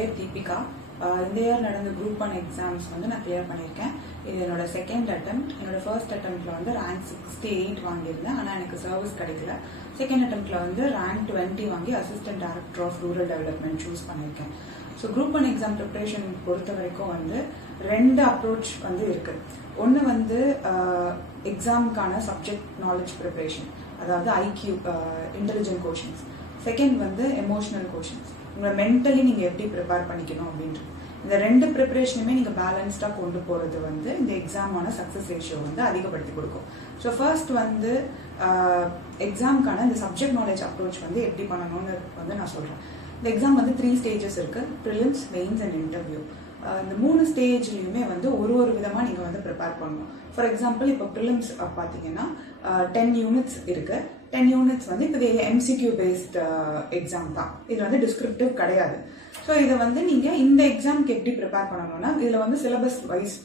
பேர் தீபிகா. இந்த இயர் நடந்த குரூப் 1 எக்ஸாம்ஸ் வந்து நான் கிளியர் பண்ணியிருக்கேன். இது என்னோட செகண்ட் அட்டெம்ப்ட். என்னோட ஃபர்ஸ்ட் அட்டெம்ப்ட்ல வந்து ரேங்க் 68 வாங்கியிருந்தேன். ஆனால் எனக்கு சர்வீஸ் கிடைக்கல. செகண்ட் அட்டெம்ப்ட்ல வந்து ரேங்க் 20 வாங்கி assistant director of rural development choose பண்ணியிருக்கேன். ஸோ குரூப் 1 எக்ஸாம் ப்ரிப்பரேஷன் பொறுத்த வரைக்கும் வந்து 2 அப்ரோச் வந்து இருக்கு. ஒன்று வந்து எக்ஸாமுக்கான சப்ஜெக்ட் நாலேஜ் ப்ரிப்பரேஷன், அதாவது ஐக்யூ இன்டெலிஜென்ட் கோஷன்ஸ். செகண்ட் வந்து எமோஷனல் கோஷன்ஸ், உங்களை மென்டலி நீங்கள் எப்படி ப்ரிப்பேர் பண்ணிக்கணும் அப்படின்றது. இந்த 2 ப்ரிப்பரேஷனுமே நீங்கள் பேலன்ஸ்டாக கொண்டு போகிறது வந்து இந்த எக்ஸாமான சக்ஸஸ் ரேஷியோ வந்து அதிகப்படுத்தி கொடுக்கும். ஸோ ஃபர்ஸ்ட் வந்து எக்ஸாமுக்கான இந்த சப்ஜெக்ட் நாலேஜ் அப்ரோச் வந்து எப்படி பண்ணணும்னு வந்து நான் சொல்கிறேன். இந்த எக்ஸாம் வந்து 3 ஸ்டேஜஸ் இருக்குது: ப்ரிலிம்ஸ், மெயின்ஸ் அண்ட் இன்டர்வியூ. இந்த 3 ஸ்டேஜ்லையுமே வந்து ஒரு விதமாக நீங்கள் வந்து ப்ரிப்பேர் பண்ணணும். ஃபார் எக்ஸாம்பிள், இப்போ ப்ரிலிம்ஸ் பார்த்தீங்கன்னா 10 யூனிட்ஸ் இருக்குது. 10 யூனிட்ஸ் வந்து இப்போ எம்சிக்யூ பேஸ்ட் எக்ஸாம் தான். இது வந்து டிஸ்கிரிப்டிவ் கிடையாது. ஸோ இதை வந்து நீங்கள் இந்த எக்ஸாமுக்கு எப்படி ப்ரிப்பேர் பண்ணணும்னா, இதில் வந்து சிலபஸ் வைஸ்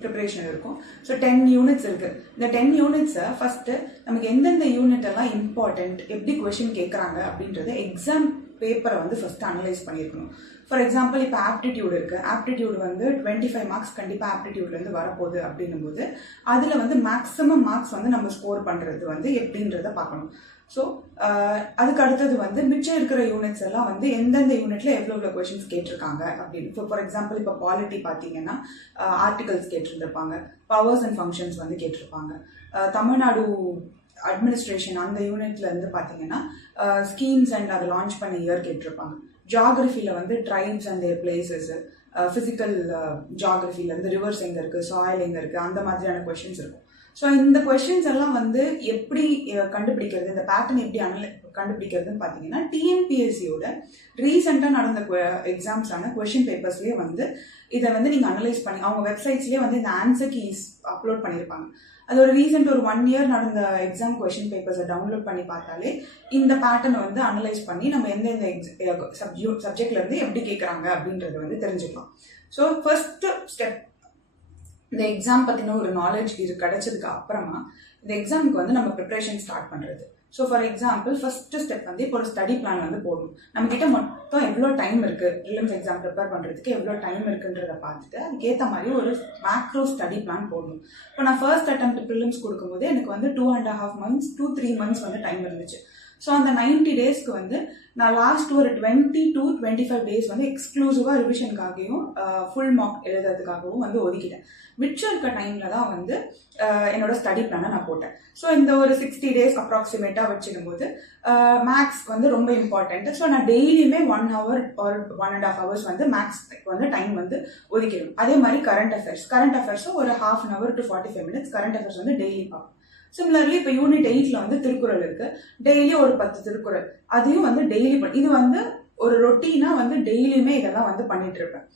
ப்ரிப்பரேஷன் இருக்கும். ஸோ 10 யூனிட்ஸ் இருக்குது. இந்த 10 யூனிட்ஸை ஃபஸ்ட்டு நமக்கு எந்தெந்த யூனிட் எல்லாம் இம்பார்ட்டன்ட், எப்படி கொஷின் கேட்குறாங்க அப்படின்றத எக்ஸாம் பேப்பரை வந்து ஃபர்ஸ்ட் அனலைஸ் பண்ணியிருக்கணும். ஃபார் எக்ஸாம்பிள், இப்போ ஆப்டிடியூட் இருக்குது. ஆப்டிடியூட் வந்து 25 மார்க்ஸ் கண்டிப்பாக ஆப்டிடியூட்லேருந்து வரப்போகுது அப்படின்னும் போது அதில் வந்து மேக்ஸிமம் மார்க்ஸ் வந்து நம்ம ஸ்கோர் பண்ணுறது வந்து எப்படின்றத பார்க்கணும். ஸோ அதுக்கு அடுத்தது வந்து மிச்சம் இருக்கிற யூனிட்ஸ் எல்லாம் வந்து எந்தெந்த யூனிட்ல எவ்வளோ கொஷின்ஸ் கேட்டிருக்காங்க அப்படின்னு. இப்போ ஃபார் எக்ஸாம்பிள், இப்போ பாலிட்டி பார்த்தீங்கன்னா ஆர்டிகல்ஸ் கேட்டிருந்திருப்பாங்க, பவர்ஸ் அண்ட் ஃபங்க்ஷன்ஸ் வந்து கேட்டிருப்பாங்க. தமிழ்நாடு அட்மினிஸ்ட்ரேஷன் அந்த யூனிட்ல இருந்து பார்த்தீங்கன்னா ஸ்கீம்ஸ் அண்ட் அதை லான்ச் பண்ண இயர் கேட்டிருப்பாங்க. ஜியாகிரஃபியில் வந்து tribes and their places, physical ஜியாகிரஃபியில் வந்து ரிவர்ஸ் எங்கே இருக்குது, சாயில் எங்கே இருக்குது, அந்த மாதிரியான கொஷின்ஸ் இருக்கும். ஸோ இந்த கொஷின்ஸ் எல்லாம் வந்து எப்படி கண்டுபிடிக்கிறது, இந்த பேட்டர்ன் எப்படி கண்டுபிடிக்கிறதுன்னு பார்த்தீங்கன்னா, டிஎன்பிஎஸ்சியோட ரீசெண்டாக நடந்த எக்ஸாம்ஸான கொஷின் பேப்பர்ஸ்லேயே வந்து இதை வந்து நீங்கள் அனலைஸ் பண்ணி அவங்க வெப்சைட்ஸ்லேயே வந்து இந்த ஆன்சர் கீஸ் அப்லோட் பண்ணியிருப்பாங்க. அது ஒரு ரீசெண்ட் ஒரு 1 இயர் நடந்த எக்ஸாம் கொஷின் பேப்பர்ஸை டவுன்லோட் பண்ணி பார்த்தாலே இந்த பேட்டர்னை வந்து அனலைஸ் பண்ணி நம்ம எந்தெந்த சப்ஜெக்ட்ல இருந்து எப்படி கேட்குறாங்க அப்படின்றது வந்து தெரிஞ்சுக்கலாம். ஸோ ஃபர்ஸ்ட் ஸ்டெப், இந்த எக்ஸாம் பற்றின ஒரு நாலேஜ் இது கிடைச்சதுக்கு அப்புறமா இந்த எக்ஸாமுக்கு வந்து நம்ம ப்ரிப்பரேஷன் ஸ்டார்ட் பண்ணுறது. So for example, first step வந்து இப்போ ஒரு ஸ்டடி பிளான் வந்து போடணும். நம்ம கிட்ட மொத்தம் எவ்வளோ டைம் இருக்குது, ப்ரிலிம்ஸ் எக்ஸாம் ப்ரிப்பேர் பண்ணுறதுக்கு எவ்வளோ டைம் இருக்குன்றத பார்த்துட்டு அதுக்கேற்ற மாதிரி ஒரு மேக்ரோ ஸ்டடி பிளான் போடணும். இப்போ நான் ஃபர்ஸ்ட் அட்டெம்ப்ட் ப்ரிலிம்ஸ் கொடுக்கும்போது எனக்கு வந்து 2.5 months to 3 months வந்து டைம் இருந்துச்சு. ஸோ அந்த 90 டேஸ்க்கு வந்து நான் லாஸ்ட் ஒரு 20 to 25 டேஸ் வந்து எக்ஸ்க்ளூசிவாக ரிவிஷனுக்காகவும் ஃபுல் மார்க் எழுதுறதுக்காகவும் வந்து ஒதுக்கிட்டேன். மிச்சம் இருக்க டைமில் தான் வந்து என்னோட ஸ்டடி பிளானை நான் போட்டேன். ஸோ இந்த ஒரு 60 டேஸ் அப்ராக்சிமேட்டாக வச்சுக்கும் போது மேக்ஸ் வந்து ரொம்ப இம்பார்ட்டன்ட். ஸோ நான் டெய்லியுமே 1 hour or 1.5 hours வந்து மேக்ஸ் வந்து டைம் வந்து ஒதுக்கிடும். அதே மாதிரி கரண்ட் அஃபேர்ஸும் ஒரு 1/2 hour to 45 minutes current affairs வந்து டெய்லி பார்ப்பேன். சிமிலர்லி இப்போ யூனிட் 8ல வந்து திருக்குறள் இருக்கு. டெய்லி ஒரு 10 திருக்குறள், அதையும் வந்து டெய்லி இது வந்து ஒரு ரொட்டீனா வந்து டெய்லியுமே இதெல்லாம் வந்து பண்ணிட்டு இருப்பேன்.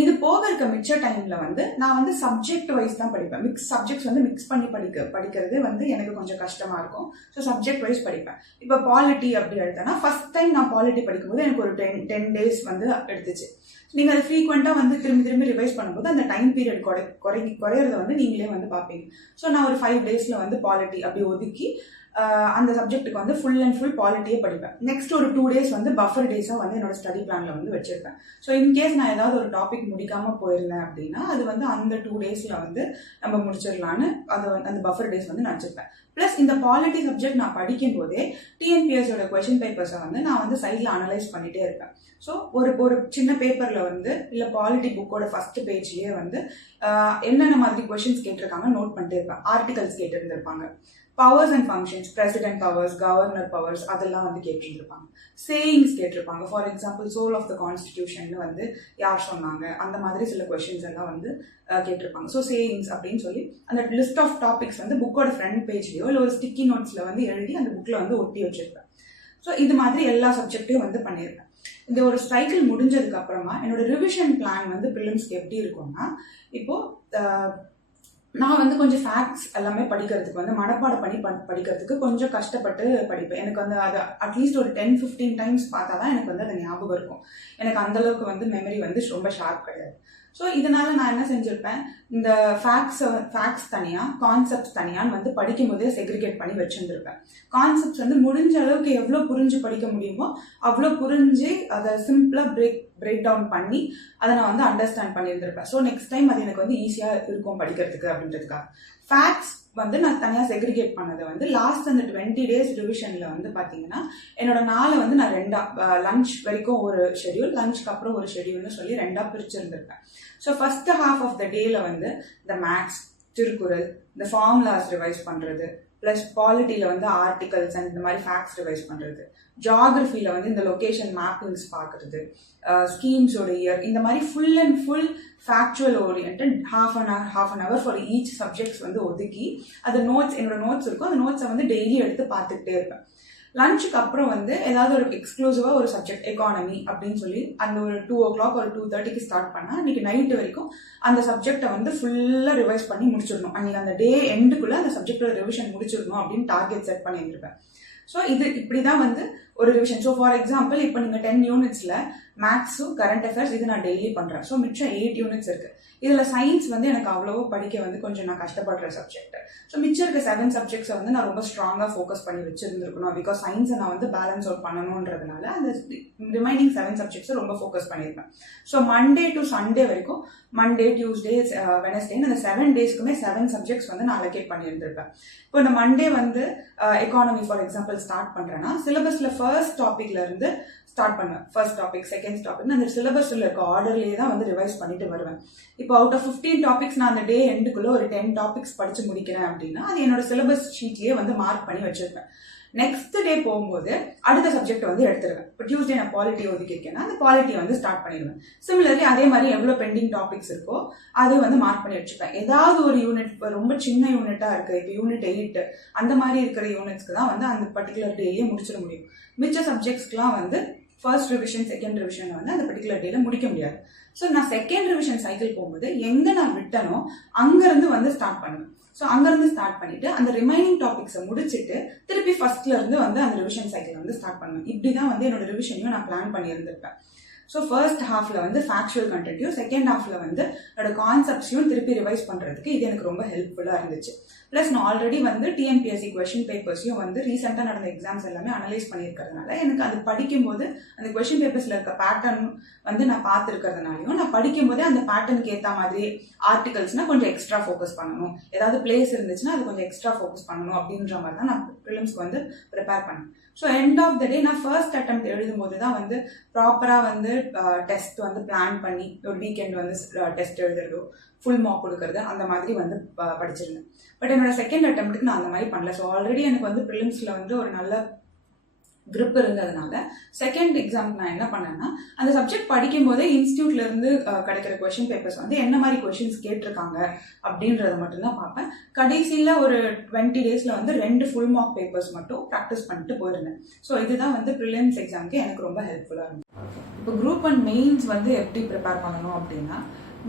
இது போக இருக்க மிச்ச டைம்ல வந்து நான் வந்து சப்ஜெக்ட் வைஸ் தான் படிப்பேன். சப்ஜெக்ட்ஸ் வந்து மிக்ஸ் பண்ணி படிக்கிறது வந்து எனக்கு கொஞ்சம் கஷ்டமா இருக்கும். ஸோ சப்ஜெக்ட் வைஸ் படிப்பேன். இப்போ பாலிட்டி அப்படி எடுத்தேன்னா ஃபர்ஸ்ட் டைம் நான் பாலிட்டி படிக்கும்போது எனக்கு ஒரு 10 days வந்து எடுத்துச்சு. நீங்கள் அதை ஃப்ரீக்வெண்ட்டாக வந்து திரும்பி ரிவைஸ் பண்ணும்போது அந்த டைம் பீரியட் குறையிறத வந்து நீங்களே வந்து பார்ப்பீங்க. ஸோ நான் ஒரு 5 daysல வந்து பாலிட்டி அப்படி ஒதுக்கி அந்த சப்ஜெக்ட்டுக்கு வந்து ஃபுல் அண்ட் ஃபுல் பாலிட்டியே படிப்பேன். நெக்ஸ்ட் ஒரு 2 days வந்து பஃபர் டேஸாக வந்து என்னோட ஸ்டடி பிளான்ல வந்து வச்சிருப்பேன். ஸோ இன்கேஸ் நான் ஏதாவது ஒரு டாபிக் முடிக்காம போயிருந்தேன் அப்படின்னா அது வந்து அந்த 2 daysல வந்து நம்ம முடிச்சிடலான்னு அந்த பஃபர் டேஸ் வந்து நான் வச்சிருப்பேன். பிளஸ் இந்த பாலிட்டி சப்ஜெக்ட் நான் படிக்கும் போதே டிஎன்பிஎஸ்சியோட கொஸ்டின் பேப்பர்ஸை வந்து நான் வந்து சைடில் அனலைஸ் பண்ணிட்டே இருப்பேன். ஸோ ஒரு சின்ன பேப்பரில் வந்து இல்லை பாலிட்டி புக்கோட ஃபர்ஸ்ட் பேஜ்லேயே வந்து என்னென்ன மாதிரி கொஸ்டின்ஸ் கேட்டிருக்காங்க நோட் பண்ணிட்டே இருப்பேன். ஆர்டிகல்ஸ் கேட்டிருந்திருப்பாங்க, powers and functions, president powers, governor powers அதெல்லாம் வந்து கேட்டிருந்திருப்பாங்க. சேயிங்ஸ் கேட்டிருப்பாங்க. For example, soul of the constitution வந்து யார் சொன்னாங்க, அந்த மாதிரி சில கொஸ்டின்ஸ் எல்லாம் வந்து கேட்டிருப்பாங்க. ஸோ சேயிங்ஸ் அப்படின்னு சொல்லி அந்த லிஸ்ட் ஆஃப் டாபிக்ஸ் வந்து புக்கோட ஃப்ரண்ட் பேஜ்லயோ இல்லை ஒரு ஸ்டிக்கி நோட்ஸ்ல வந்து எழுதி அந்த புக்ல வந்து ஒட்டி வச்சிருப்பேன். ஸோ இது மாதிரி எல்லா சப்ஜெக்டையும் வந்து பண்ணியிருப்பேன். இந்த ஒரு சைக்கிள் முடிஞ்சதுக்கு அப்புறமா என்னோட ரிவிஷன் பிளான் வந்து ப்ரிலிம்ஸ்க்கு எப்படி இருக்கும்னா, இப்போ நான் வந்து கொஞ்சம் ஃபேக்ட்ஸ் எல்லாமே படிக்கிறதுக்கு வந்து மனப்பாடம் பண்ணி படிக்கிறதுக்கு கொஞ்சம் கஷ்டப்பட்டு படிப்பேன். எனக்கு வந்து அது அட்லீஸ்ட் ஒரு 10-15 times பார்த்தா தான் எனக்கு வந்து அது ஞாபகம் இருக்கும். எனக்கு அந்த அளவுக்கு வந்து மெமரி வந்து ரொம்ப ஷார்ப் கிடையாது. ஸோ இதனால நான் என்ன செஞ்சிருப்பேன், இந்த ஃபேக்ட்ஸ் தனியா கான்செப்ட்ஸ் தனியான்னு வந்து படிக்கும் போதே செக்ரிகேட் பண்ணி வச்சிருந்திருப்பேன். கான்செப்ட்ஸ் வந்து முடிஞ்ச அளவுக்கு எவ்வளோ புரிஞ்சு படிக்க முடியுமோ அவ்வளோ புரிஞ்சு அதை சிம்பிளா பிரேக் டவுன் பண்ணி அதை நான் வந்து அண்டர்ஸ்டாண்ட் பண்ணியிருந்திருப்பேன். ஸோ நெக்ஸ்ட் டைம் அது எனக்கு வந்து ஈஸியா இருக்கும் படிக்கிறதுக்கு அப்படின்றதுக்காக. ஃபேக்ட்ஸ் வந்து நான் தனியாக செக்ரிகேட் பண்ணது வந்து லாஸ்ட் அந்த 20 days ரிவிஷன்ல வந்து பார்த்தீங்கன்னா என்னோட நாளை வந்து நான் ரெண்டா, லஞ்ச் வரைக்கும் ஒரு ஷெடியூல், லஞ்சுக்கு அப்புறம் ஒரு ஷெடியூல்னு சொல்லி ரெண்டா பிரிச்சிருந்திருப்பேன். So first half of the டேல வந்து இந்த மேக்ஸ், திருக்குறள், இந்த ஃபார்முலாஸ் ரிவைஸ் பண்றது, பிளஸ் பாலிட்டியில வந்து ஆர்டிகல்ஸ் அண்ட் இந்த மாதிரி ஃபேக்ட்ஸ் ரிவைஸ் பண்றது, ஜியாகிரபியில வந்து இந்த லொகேஷன் மேப்பிங்ஸ் பார்க்கறது, ஸ்கீம்ஸோட இயர், இந்த மாதிரி full and full factual orient half an hour for each subjects வந்து ஒதுக்கி அது நோட்ஸ், என்னோட நோட்ஸ் இருக்கும், அந்த நோட்ஸை வந்து டெய்லி எடுத்து பார்த்துக்கிட்டே இருப்பேன். லஞ்சுக்கு அப்புறம் வந்து ஏதாவது ஒரு எக்ஸ்க்ளூசிவா ஒரு சப்ஜெக்ட், எக்கானமி அப்படின்னு சொல்லி அந்த ஒரு 2 o'clock ஒரு 2:30 ஸ்டார்ட் பண்ணா அன்னைக்கு நைட்டு வரைக்கும் அந்த சப்ஜெக்டை வந்து ஃபுல்லா ரிவைஸ் பண்ணி முடிச்சிடணும். அன்னைக்கு அந்த டே எண்டுக்குள்ள அந்த சப்ஜெக்டோட ரிவிஷன் முடிச்சிடணும் அப்படின்னு டார்கெட் செட் பண்ணியிருப்பேன். ஸோ இது இப்படிதான் வந்து ஒரு ரிவிஷன். ஸோ ஃபார் எக்ஸாம்பிள் இப்போ நீங்க 10 unitsல மேக்ஸும் கரண்ட் அஃபேர்ஸ் இது நான் டெய்லி பண்றேன். ஸோ மிச்சம் 8 units இருக்கு. இதுல சயின்ஸ் வந்து எனக்கு அவ்வளவோ படிக்க வந்து கொஞ்சம் நான் கஷ்டப்படுற சப்ஜெக்ட். ஸோ மிச்சம் இருக்க 7 subjects வந்து நான் ரொம்ப ஸ்ட்ராங்கா ஃபோக்கஸ் பண்ணி வச்சிருந்துருக்கணும். பிகாஸ் சயின்ஸை நான் வந்து பேலன்ஸ் அவுட் பண்ணணும்ன்றதுனால அந்த ரிமைனிங் 7 subjects ரொம்ப ஃபோக்கஸ் பண்ணியிருப்பேன். ஸோ மண்டே டு சண்டே வரைக்கும், மண்டே, டியூஸ்டே, வெனஸ்டே, அந்த 7 daysக்குமே 7 subjects வந்து நான் அலோகேட் பண்ணியிருந்திருப்பேன். இப்போ இந்த மண்டே வந்து எக்கானமி ஃபார் எக்ஸாம்பிள் ஸ்டார்ட் பண்றேன்னா சிலபஸ்ல ஃபர்ஸ்ட் டாபிக்ல இருந்து ஸ்டார்ட் பண்ணுவேன். ஃபர்ஸ்ட் டாபிக், செகண்ட் டாபிக், அந்த சிலபஸ்ல இருக்க ஆர்டர்லயே தான் வந்து ரிவைஸ் பண்ணிட்டு வருவேன். இப்போ அவுட் ஆஃப் 15 topics நான் அந்த டே எண்டுக்குள்ள ஒரு 10 topics படிச்சு முடிக்கிறேன் அப்படின்னா அது என்னோட சிலபஸ் ஷீட்லயே வந்து மார்க் பண்ணி வச்சிருப்பேன். நெக்ஸ்ட் டே போகும்போது அடுத்த சப்ஜெக்ட் வந்து எடுத்துருவேன். இப்போ டியூஸ்டே நான் பாலிட்டி ஒதுக்கிருக்கேன்னா அந்த பாலிட்டி வந்து ஸ்டார்ட் பண்ணிடுவேன். சிமிலர்லி அதே மாதிரி எவ்வளவு பெண்டிங் டாபிக்ஸ் இருக்கோ அதை வந்து மார்க் பண்ணி வச்சுப்பேன். ஏதாவது ஒரு யூனிட் ரொம்ப சின்ன யூனிட்டா இருக்கு, இப்போ யூனிட் 8 அந்த மாதிரி இருக்கிற யூனிட்ஸ்க்கு தான் வந்து அந்த பர்டிகுலர் டேலயே முடிச்சிட முடியும். மிச்ச சப்ஜெக்ட்ஸ்க்குலாம் வந்து ஃபர்ஸ்ட் ரிவிஷன், செகண்ட் ரிவிஷன் வந்து அந்த பர்டிகுலர் டேல முடிக்க முடியாது. ஸோ நான் செகண்ட் ரிவிஷன் சைக்கிள் போகும்போது எங்க நான் விட்டனோ அங்கிருந்து வந்து ஸ்டார்ட் பண்ணுவேன். ஸோ அங்கிருந்து ஸ்டார்ட் பண்ணிட்டு அந்த ரிமைனிங் டாபிக்ஸை முடிச்சுட்டு திருப்பி ஃபர்ஸ்ட்ல இருந்து வந்து அந்த ரிவிஷன் சைக்கிள் வந்து ஸ்டார்ட் பண்ணுவேன். இப்படிதான் வந்து என்னோட ரிவிஷனையும் நான் பிளான் பண்ணியிருந்திருப்பேன். ஸோ ஃபர்ஸ்ட் ஹாஃப்ல வந்து ஃபேக்சுவல் கண்டென்ட்டையும், செகண்ட் ஹாஃப்ல வந்து என்னோட கான்செப்ட்ஸையும் திருப்பி ரிவைஸ் பண்றதுக்கு இது எனக்கு ரொம்ப ஹெல்ப்ஃபுல்லா இருந்துச்சு. பிளஸ் நான் ஆல்ரெடி வந்து டிஎன்பிஎஸ்சி கொஸ்டின் பேப்பர்ஸையும் வந்து ரீசெண்டா நடந்த எக்ஸாம்ஸ் எல்லாமே அனலைஸ் பண்ணியிருக்கிறதுனால எனக்கு அது படிக்கும்போது அந்த கொஸ்டின் பேப்பர்ஸ்ல இருக்க பேட்டர்ன் வந்து நான் பார்த்துருக்கிறதுனாலையும் நான் படிக்கும் போதே அந்த பேட்டர்னுக்கு ஏற்ற மாதிரி ஆர்டிகல்ஸ்னா கொஞ்சம் எக்ஸ்ட்ரா ஃபோக்கஸ் பண்ணணும், ஏதாவது பிளேஸ் இருந்துச்சுன்னா அது கொஞ்சம் எக்ஸ்ட்ரா ஃபோக்கஸ் பண்ணணும் அப்படின்ற மாதிரி தான் நான் ப்ரிலிம்ஸ்க்கு வந்து ப்ரிப்பேர் பண்ணேன். ஸோ எண்ட் ஆஃப் த டே நான் ஃபர்ஸ்ட் அட்டெம்ப்ட் எழுதும் போது தான் வந்து ப்ராப்பரா வந்து டெஸ்ட் வந்து பிளான் பண்ணி ஒரு வீக்கெண்ட் வந்து டெஸ்ட் எழுதுறதோ ஃபுல் மார்க் கொடுக்கறது அந்த மாதிரி வந்து படிச்சிருந்தேன். பட் என்னோட செகண்ட் அட்டெம்ப்ட்டுக்கு நான் அந்த மாதிரி பண்ணல. ஸோ ஆல்ரெடி எனக்கு வந்து ப்ரிலிம்ஸ்ல வந்து ஒரு நல்ல grip இருந்ததுனால செகண்ட் எக்ஸாம் நான் என்ன பண்ணேன்னா அந்த சப்ஜெக்ட் படிக்கும் போதே இன்ஸ்டியூட்ல இருந்து கிடைக்கிற கொஸ்டின் பேப்பர்ஸ் வந்து என்ன மாதிரி கொஸ்டின்ஸ் கேட்டிருக்காங்க அப்படின்றத மட்டும் தான் பார்ப்பேன். கடைசியில ஒரு 20 daysல வந்து 2 ஃபுல் மார்க் பேப்பர்ஸ் மட்டும் ப்ராக்டிஸ் பண்ணிட்டு போயிருந்தேன். ஸோ இதுதான் வந்து ப்ரிலிம்ஸ் எக்ஸாம்க்கு எனக்கு ரொம்ப ஹெல்ப்ஃபுல்லா இருந்துச்சு. இப்போ குரூப் அண்ட் மெயின்ஸ் வந்து எப்படி ப்ரிப்பேர் பண்ணணும் அப்படின்னா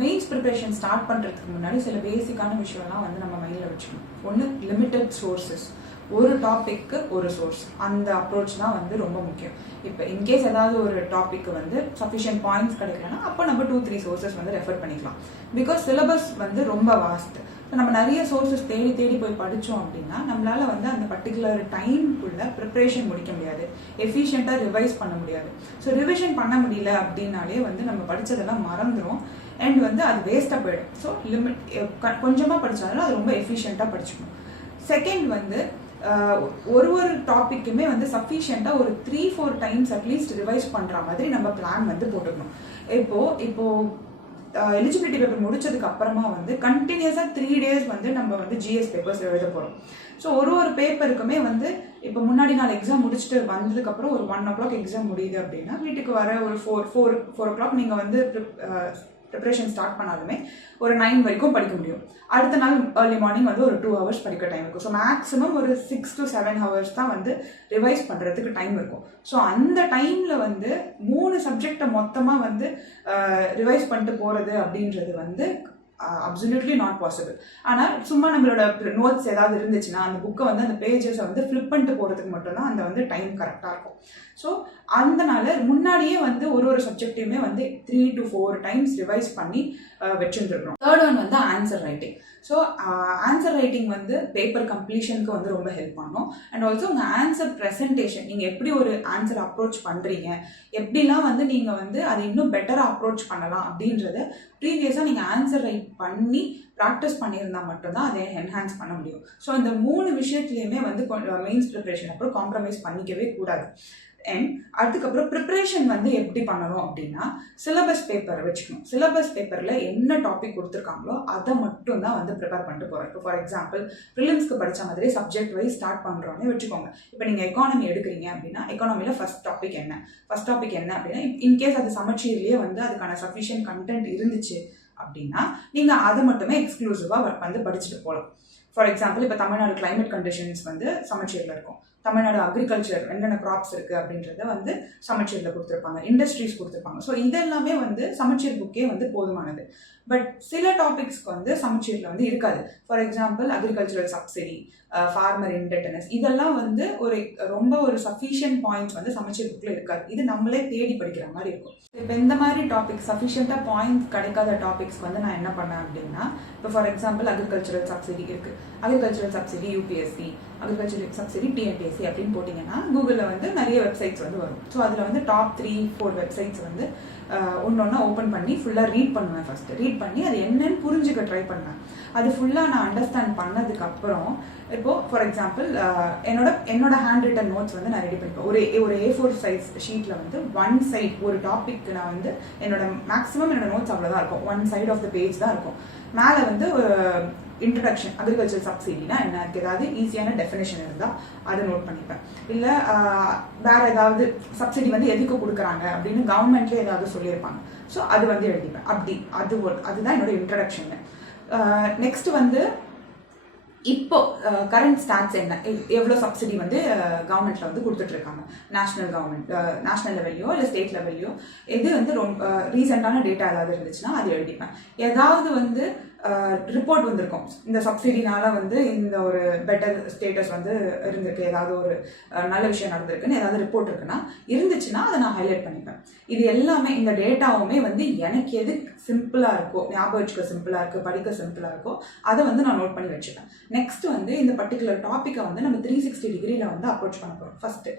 மெயின்ஸ் ப்ரிப்பரேஷன் ஸ்டார்ட் பண்றதுக்கு முன்னாடி சில பேசிக்கான விஷயம்லாம் வந்து நம்ம மைண்ட்ல வச்சுக்கணும். ஒன்று லிமிட்டட் சோர்சஸ், ஒரு டாபிக்கு ஒரு சோர்ஸ், அந்த அப்ரோச் தான் வந்து ரொம்ப முக்கியம். இப்போ இன்கேஸ் ஏதாவது ஒரு டாபிக் வந்து சஃபிஷியன்ட் பாயிண்ட்ஸ் கிடைக்கலன்னா அப்போ நம்ம 2-3 சோர்சஸ் வந்து ரெஃபர் பண்ணிக்கலாம். பிகாஸ் சிலபஸ் வந்து ரொம்ப வாஸ்ட். இப்போ நம்ம நிறைய சோர்சஸ் தேடி போய் படித்தோம் அப்படின்னா நம்மளால வந்து அந்த பர்டிகுலர் டைம்குள்ள ப்ரிப்பரேஷன் முடிக்க முடியாது, எஃபிஷியண்டாக ரிவைஸ் பண்ண முடியாது. ஸோ ரிவிஷன் பண்ண முடியல அப்படின்னாலே வந்து நம்ம படித்ததெல்லாம் மறந்துடும் அண்ட் வந்து அது வேஸ்ட்டாக போயிடும். ஸோ கொஞ்சமாக படித்தாலும் அது ரொம்ப எஃபிஷியண்டாக படிச்சுக்கணும். செகண்ட் வந்து ஒரு டாபிக்குமே வந்து சஃபிஷியண்டா ஒரு 3-4 டைம்ஸ் அட்லீஸ்ட் ரிவைஸ் பண்ற மாதிரி நம்ம பிளான் வந்து போட்டுக்கணும். இப்போ எலிஜிபிலிட்டி பேப்பர் முடிச்சதுக்கு அப்புறமா வந்து கண்டினியூஸா 3 days வந்து நம்ம வந்து ஜிஎஸ் பேப்பர்ஸ் எழுத போறோம். ஸோ ஒரு பேப்பருக்குமே வந்து இப்போ முன்னாடி நாள் எக்ஸாம் முடிச்சுட்டு வந்ததுக்கு அப்புறம் ஒரு 1 o'clock எக்ஸாம் முடியுது அப்படின்னா வீட்டுக்கு வர ஒரு 4 o'clock நீங்க வந்து ப்ரிப்பரேஷன் ஸ்டார்ட் பண்ணாலுமே ஒரு 9 வரைக்கும் படிக்க முடியும். அடுத்த நாள் ஏர்லி மார்னிங் வந்து ஒரு 2 hours படிக்க டைம் இருக்கும். ஸோ மேக்ஸிமம் ஒரு 6 to 7 hours தான் வந்து ரிவைஸ் பண்ணுறதுக்கு டைம் இருக்கும். ஸோ அந்த டைமில் வந்து 3 சப்ஜெக்டை மொத்தமாக வந்து ரிவைஸ் பண்ணிட்டு போகிறது அப்படின்றது வந்து அப்சல்யூட்லி நாட் பாசிபிள். ஆனால் சும்மா நம்மளோட நோட்ஸ் ஏதாவது இருந்துச்சுன்னா அந்த புக்கை வந்து அந்த பேஜஸை வந்து ஃபிளிப் பண்ணிட்டு போகிறதுக்கு மட்டும்தான் அந்த வந்து டைம் கரெக்டாக இருக்கும். ஸோ அதனால முன்னாடியே வந்து ஒரு சப்ஜெக்டையுமே வந்து 3 to 4 டைம்ஸ் ரிவைஸ் பண்ணி வச்சுருந்துருக்கணும். தேர்ட் ஒன் வந்து answer writing. So answer writing வந்து பேப்பர் கம்ப்ளீஷனுக்கு வந்து ரொம்ப ஹெல்ப் பண்ணும். அண்ட் ஆல்சோ உங்கள் ஆன்சர் ப்ரெசன்டேஷன், நீங்கள் எப்படி ஒரு ஆன்சர் அப்ரோச் பண்ணுறீங்க, எப்படிலாம் வந்து நீங்கள் வந்து அதை இன்னும் பெட்டராக அப்ரோச் பண்ணலாம் அப்படின்றத ப்ரீவியஸாக நீங்கள் ஆன்சர் ரைட் பண்ணி ப்ராக்டிஸ் பண்ணியிருந்தால் மட்டும்தான் அதை என்ஹான்ஸ் பண்ண முடியும். ஸோ இந்த 3 விஷயத்துலையுமே வந்து மெயின்ஸ் ப்ரிப்பரேஷன் அப்புறம் காம்ப்ரமைஸ் பண்ணிக்கவே கூடாது. அண்ட் அதுக்கப்புறம் ப்ரிப்பரேஷன் வந்து எப்படி பண்ணணும் அப்படின்னா, சிலபஸ் பேப்பர் வச்சுக்கணும். சிலபஸ் பேப்பரில் என்ன டாபிக் கொடுத்துருக்காங்களோ அதை மட்டும் தான் வந்து ப்ரிப்பேர் பண்ணிட்டு போகிறோம். இப்போ ஃபார் எக்ஸாம்பிள் ப்ரிலிம்ஸ்க்கு படித்த மாதிரி சப்ஜெக்ட் வைஸ் ஸ்டார்ட் பண்ணுறோன்னே வச்சுக்கோங்க. இப்போ நீங்கள் எக்கானமி எடுக்கிறீங்க அப்படின்னா எக்கானமியில் ஃபர்ஸ்ட் டாபிக் என்ன அப்படின்னா, இன்கேஸ் அது சமச்சீர்லேயே வந்து அதுக்கான சஃபிஷியன்ட் கண்டென்ட் இருந்துச்சு அப்படின்னா நீங்கள் அதை மட்டுமே எக்ஸ்க்ளூசிவாக வந்து படிச்சுட்டு போகலாம். ஃபார் எக்ஸாம்பிள் இப்போ தமிழ்நாடு கிளைமேட் கண்டிஷன்ஸ் வந்து சமச்சீரில் இருக்கும், தமிழ்நாடு அக்ரிகல்ச்சர் என்னென்ன க்ராப்ஸ் இருக்குது அப்படின்றத வந்து சமச்சீரில் கொடுத்துருப்பாங்க, இண்டஸ்ட்ரீஸ் கொடுத்துருப்பாங்க. ஸோ இதெல்லாமே வந்து சமச்சீர் புக்கே வந்து போதுமானது. பட் சில டாபிக்ஸ்க்கு வந்து சமச்சீரில் வந்து இருக்காது. For example agricultural subsidy, farmer indebtedness, இதெல்லாம் வந்து ஒரு சஃபிஷியன்ட் பாயிண்ட்ஸ் வந்து சமச்சீர் புக்கில் இருக்காது. இது நம்மளே தேடி படிக்கிற மாதிரி இருக்கும். இப்போ இந்த மாதிரி டாபிக் சஃபிஷியண்டாக பாயிண்ட்ஸ் கிடைக்காத டாபிக்ஸ்க்கு வந்து நான் என்ன பண்ணேன் அப்படின்னா, இப்போ ஃபார் எக்ஸாம்பிள் அக்ரிகல்ச்சரல் சப்சிடி இருக்குது, agricultural subsidy UPSC, agricultural subsidy TNPSC அப்படின்னு போட்டிங்கன்னா கூகுளில் வந்து நிறைய வெப்சைட்ஸ் வந்து வரும். ஸோ அதில் வந்து டாப் 3-4 வெப்சைட்ஸ் வந்து ஒன்றொன்னா ஓப்பன் பண்ணி ஃபுல்லாக ரீட் பண்ணுவேன். ஃபஸ்ட்டு ரீட் பண்ணி அது என்னன்னு புரிஞ்சுக்க ட்ரை பண்ணுவேன். அது ஃபுல்லாக நான் அண்டர்ஸ்டாண்ட் பண்ணதுக்கப்புறம் இப்போது ஃபார் எக்ஸாம்பிள் என்னோட ஹேண்ட் ரிட்டன் நோட்ஸ் வந்து நான் ரெடி பண்ணிப்பேன். ஒரு A4 சைஸ் ஷீட்டில் வந்து 1 சைட் ஒரு டாபிக் நான் வந்து மேக்ஸிமம் என்னோட நோட்ஸ் அவ்வளோதான் இருக்கும், 1 சைட் ஆஃப் த பேஜ் தான் இருக்கும். மேலே வந்து இன்ட்ரடக்ஷன், அக்ரிகல்ச்சர் சப்சிடினா என்ன, ஏதாவது ஈஸியான டெஃபினேஷன் இருந்தால் அதை நோட் பண்ணிப்பேன். இல்லை வேற ஏதாவது சப்சிடி வந்து எதுக்கு கொடுக்குறாங்க அப்படின்னு கவர்மெண்ட்லேயே ஏதாவது சொல்லியிருப்பாங்க, ஸோ அது வந்து எழுதிப்பேன். அதுதான் என்னோட இன்ட்ரடக்ஷன். நெக்ஸ்ட் வந்து இப்போ கரண்ட் ஸ்டாட்ஸ் என்ன, எவ்வளோ சப்சிடி வந்து கவர்மெண்ட்ல வந்து கொடுத்துட்டு இருக்காங்க, நேஷனல் லெவல்லையோ இல்லை ஸ்டேட் லெவல்லையோ, எது வந்து ரொம்ப ரீசெண்டான டேட்டா ஏதாவது இருந்துச்சுன்னா அது எழுதிப்பேன். ஏதாவது வந்து ரிப்போர்ட் வந்திருக்கும், இந்த சப்சிடினால வந்து இந்த ஒரு பெட்டர் ஸ்டேட்டஸ் வந்து இருந்திருக்கு, ஏதாவது ஒரு நல்ல விஷயம் நடந்திருக்குன்னு ஏதாவது ரிப்போர்ட் இருந்துச்சுன்னா அதை நான் ஹைலைட் பண்ணிப்பேன். இது எல்லாமே இந்த டேட்டாவுமே வந்து எனக்கு எது சிம்பிளாக இருக்கோ, ஞாபகம் வச்சுக்க சிம்பிளாக இருக்குது, படிக்க சிம்பிளாக இருக்கோ அதை வந்து நான் நோட் பண்ணி வச்சுப்பேன். நெக்ஸ்ட் வந்து இந்த பர்டிகுலர் டாப்பிக்கை வந்து நம்ம 360 டிகிரியில் வந்து அப்ரோச் பண்ண போகிறோம். ஃபர்ஸ்ட்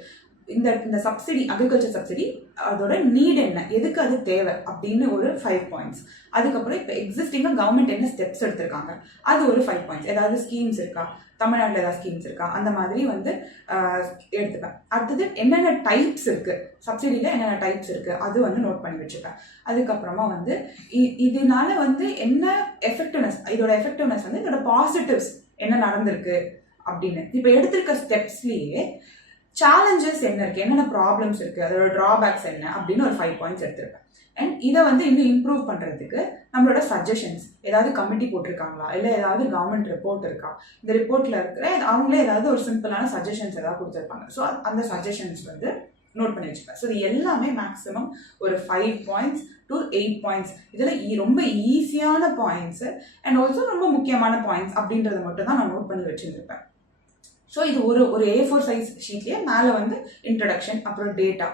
இந்த சப்சிடி, அக்ரிகல்ச்சர் சப்சிடி, அதோட நீட் என்ன, எதுக்கு அது தேவை அப்படின்னு ஒரு 5 பாயிண்ட்ஸ். அதுக்கப்புறம் இப்போ எக்ஸிஸ்டிங்காக கவர்மெண்ட் என்ன ஸ்டெப்ஸ் எடுத்திருக்காங்க அது ஒரு 5 பாயிண்ட்ஸ். ஏதாவது ஸ்கீம்ஸ் இருக்கா, தமிழ்நாட்டில் ஏதாவது ஸ்கீம்ஸ் இருக்கா, அந்த மாதிரி வந்து எடுத்துப்பேன். அடுத்தது என்னென்ன டைப்ஸ் இருக்குது, சப்சிடியில் என்னென்ன டைப்ஸ் இருக்குது அது வந்து நோட் பண்ணி வச்சுப்பேன். அதுக்கப்புறமா வந்து இதனால வந்து என்ன எஃபெக்டிவ்னஸ், இதோட எஃபெக்டிவ்னஸ் வந்து இதோட பாசிட்டிவ்ஸ் என்ன நடந்திருக்கு அப்படின்னு. இப்போ எடுத்திருக்க ஸ்டெப்ஸ்லேயே சேலஞ்சஸ் என்ன இருக்குது, என்னென்ன ப்ராப்ளம்ஸ் இருக்குது, அதோட ட்ராபேக்ஸ் என்ன அப்படின்னு ஒரு 5 பாயிண்ட்ஸ் எடுத்திருப்பேன். அண்ட் இதை வந்து இன்னும் இம்ப்ரூவ் பண்ணுறதுக்கு நம்மளோட சஜஷன்ஸ், ஏதாவது கமிட்டி போட்டிருக்காங்களா, இல்லை ஏதாவது கவர்மெண்ட் ரிப்போர்ட் இருக்கா, இந்த ரிப்போர்ட்டில் இருக்கிற அவங்களே ஏதாவது ஒரு சிம்பிளான சஜஷன்ஸ் ஏதாவது கொடுத்துருப்பாங்க, ஸோ அந்த சஜஷன்ஸ் வந்து நோட் பண்ணி வச்சுப்பேன். ஸோ இது எல்லாமே மேக்ஸிமம் ஒரு 5 பாயிண்ட்ஸ் to 8 பாயிண்ட்ஸ். இதில் ரொம்ப ஈஸியான பாயிண்ட்ஸு அண்ட் ஆல்சோ ரொம்ப முக்கியமான பாயிண்ட்ஸ் அப்படின்றத மட்டும் தான் நான் நோட் பண்ணி வச்சுருப்பேன். ஸோ இது ஒரு A4 சைஸ் ஷீட்லேயே மேலே வந்து இன்ட்ரடக்ஷன், அப்புறம் டேட்டா,